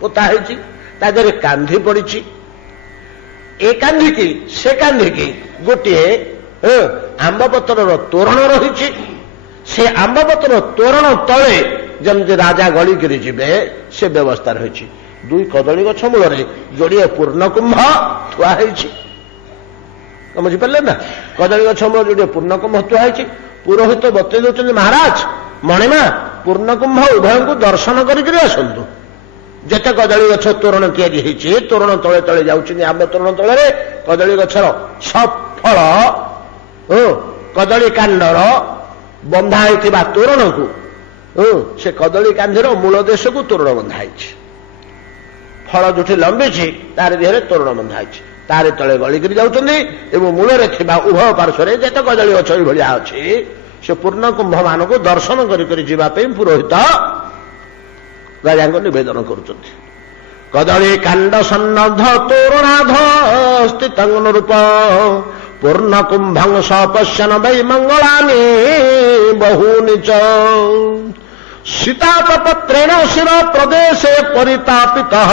ପୋତା ହେଇଛି ତା ଦେହରେ କାନ୍ଧି ପଡ଼ିଛି ଏ କାନ୍ଧିକି ସେ କାନ୍ଧିକି ଗୋଟିଏ ଆମ୍ବପତ୍ରର ତୋରଣ ରହିଛି ସେ ଆମ୍ବପତ୍ର ତୋରଣ ତଳେ ଯେମିତି ରାଜା ଗଳିକିରି ଯିବେ ସେ ବ୍ୟବସ୍ଥା ରହିଛି ଦୁଇ କଦଳୀ ଗଛ ମୂଳରେ ଯୋଡ଼ିଏ ପୂର୍ଣ୍ଣକୁମ୍ଭ ଥୁଆ ହେଇଛି ବୁଝିପାରିଲେ ନା କଦଳୀ ଗଛ ମୂଳରେ ଯୋଡ଼ିଏ ପୂର୍ଣ୍ଣକୁମ୍ଭ ଥୁଆ ହେଇଛି ପୁରୋହିତ ବତେଇ ଦେଉଛନ୍ତି ମହାରାଜ ମଣିମା ପୂର୍ଣ୍ଣକୁମ୍ଭ ଉଭୟଙ୍କୁ ଦର୍ଶନ କରିକିରି ଆସନ୍ତୁ ଯେତେ କଦଳୀ ଗଛ ତୋରଣ ତିଆରି ହେଇଛି ତୋରଣ ତଳେ ତଳେ ଯାଉଛନ୍ତି ଆମ୍ବ ତୋରଣ ତଳରେ କଦଳୀ ଗଛର ସଫଳ କଦଳୀ କାଣ୍ଡର ବନ୍ଧା ହେଇଥିବା ତୋରଣକୁ ସେ କଦଳୀ କାନ୍ଧିର ମୂଳ ଦେଶକୁ ତୋରଣ ବନ୍ଧା ହେଇଛି ଫଳ ଯୋଉଠି ଲମ୍ବିଛି ତାର ଦେହରେ ତୋରଣ ବନ୍ଧା ହେଇଛି ତାରି ତଳେ ଗଳିକିରି ଯାଉଛନ୍ତି ଏବଂ ମୂଳରେ ଥିବା ଉଭୟ ପାର୍ଶ୍ୱରେ ଯେତେ କଦଳୀ ଗଛ ଏଇଭଳିଆ ଅଛି ସେ ପୂର୍ଣ୍ଣକୁମ୍ଭ ମାନଙ୍କୁ ଦର୍ଶନ କରି ଯିବା ପାଇଁ ପୁରୋହିତ ରାଜାଙ୍କୁ ନିବେଦନ କରୁଛନ୍ତି କଦଳୀ କାଣ୍ଡ ସନ୍ନଧ ତୋରଣାଧ ସ୍ଥିତଂ ନୃପ ପୂର୍ଣ୍ଣ କୁମ୍ଭାଂଶ ପଶ୍ୟନ ବୈ ମଙ୍ଗଳାନି ବହୁନି ଚ ସୀତାପତ୍ରେଣ ଶିର ପ୍ରଦେଶେ ପରିତାପିତଃ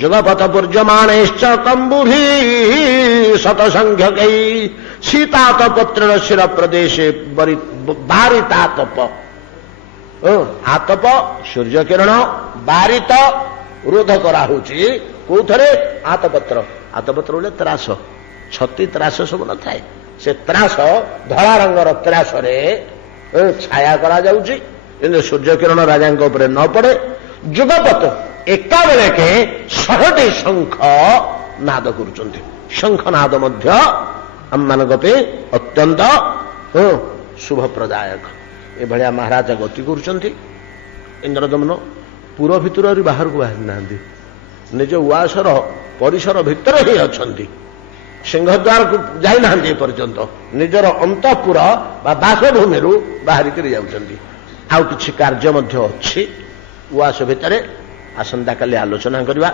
ଯୁଗପଥ ପୂର୍ଯ୍ୟମାଣୈଶ୍ଚ କମ୍ବୁଭି ଶତସଂଖ୍ୟକୈ ସୀତାପତ୍ରେଣ ଶିର ପ୍ରଦେଶେ ବାରିତାତପ ଆତପ ସୂର୍ଯ୍ୟ କିରଣ ବାରିତ ରୋଧ କରାହଉଛି କୋଉଥରେ ଆତପତ୍ର ବୋଲେ ତ୍ରାସ ଛତି ତ୍ରାସ ସବୁ ନଥାଏ ସେ ତ୍ରାସ ଧଳା ରଙ୍ଗର ତ୍ରାସରେ ଛାୟା କରାଯାଉଛି କିନ୍ତୁ ସୂର୍ଯ୍ୟ କିରଣ ରାଜାଙ୍କ ଉପରେ ନ ପଡେ ଯୁଗପଥ ଏକାବେଳକେ 100ଟି ଶଙ୍ଖ ନାଦ କରୁଛନ୍ତି ଶଙ୍ଖ ନାଦ ମଧ୍ୟ ଆମମାନଙ୍କ ପାଇଁ ଅତ୍ୟନ୍ତ ଶୁଭପ୍ରଦାୟକ ଏଭଳିଆ ମହାରାଜ ଗତି କରୁଛନ୍ତି ଇନ୍ଦ୍ରଦମନ ପୁର ଭିତରୁ ବାହାରକୁ ବାହାରି ନାହାନ୍ତି ନିଜ ଉଆସର ପରିସର ଭିତରେ ହିଁ ଅଛନ୍ତି ସିଂହଦ୍ୱାରକୁ ଯାଇନାହାନ୍ତି ଏପର୍ଯ୍ୟନ୍ତ ନିଜର ଅନ୍ତଃପୁର ବା ବାସଭୂମିରୁ ବାହାରିକରି ଯାଉଛନ୍ତି ଆଉ କିଛି କାର୍ଯ୍ୟ ମଧ୍ୟ ଅଛି ଉଆସ ଭିତରେ ଆସନ୍ତାକାଲି ଆଲୋଚନା କରିବା।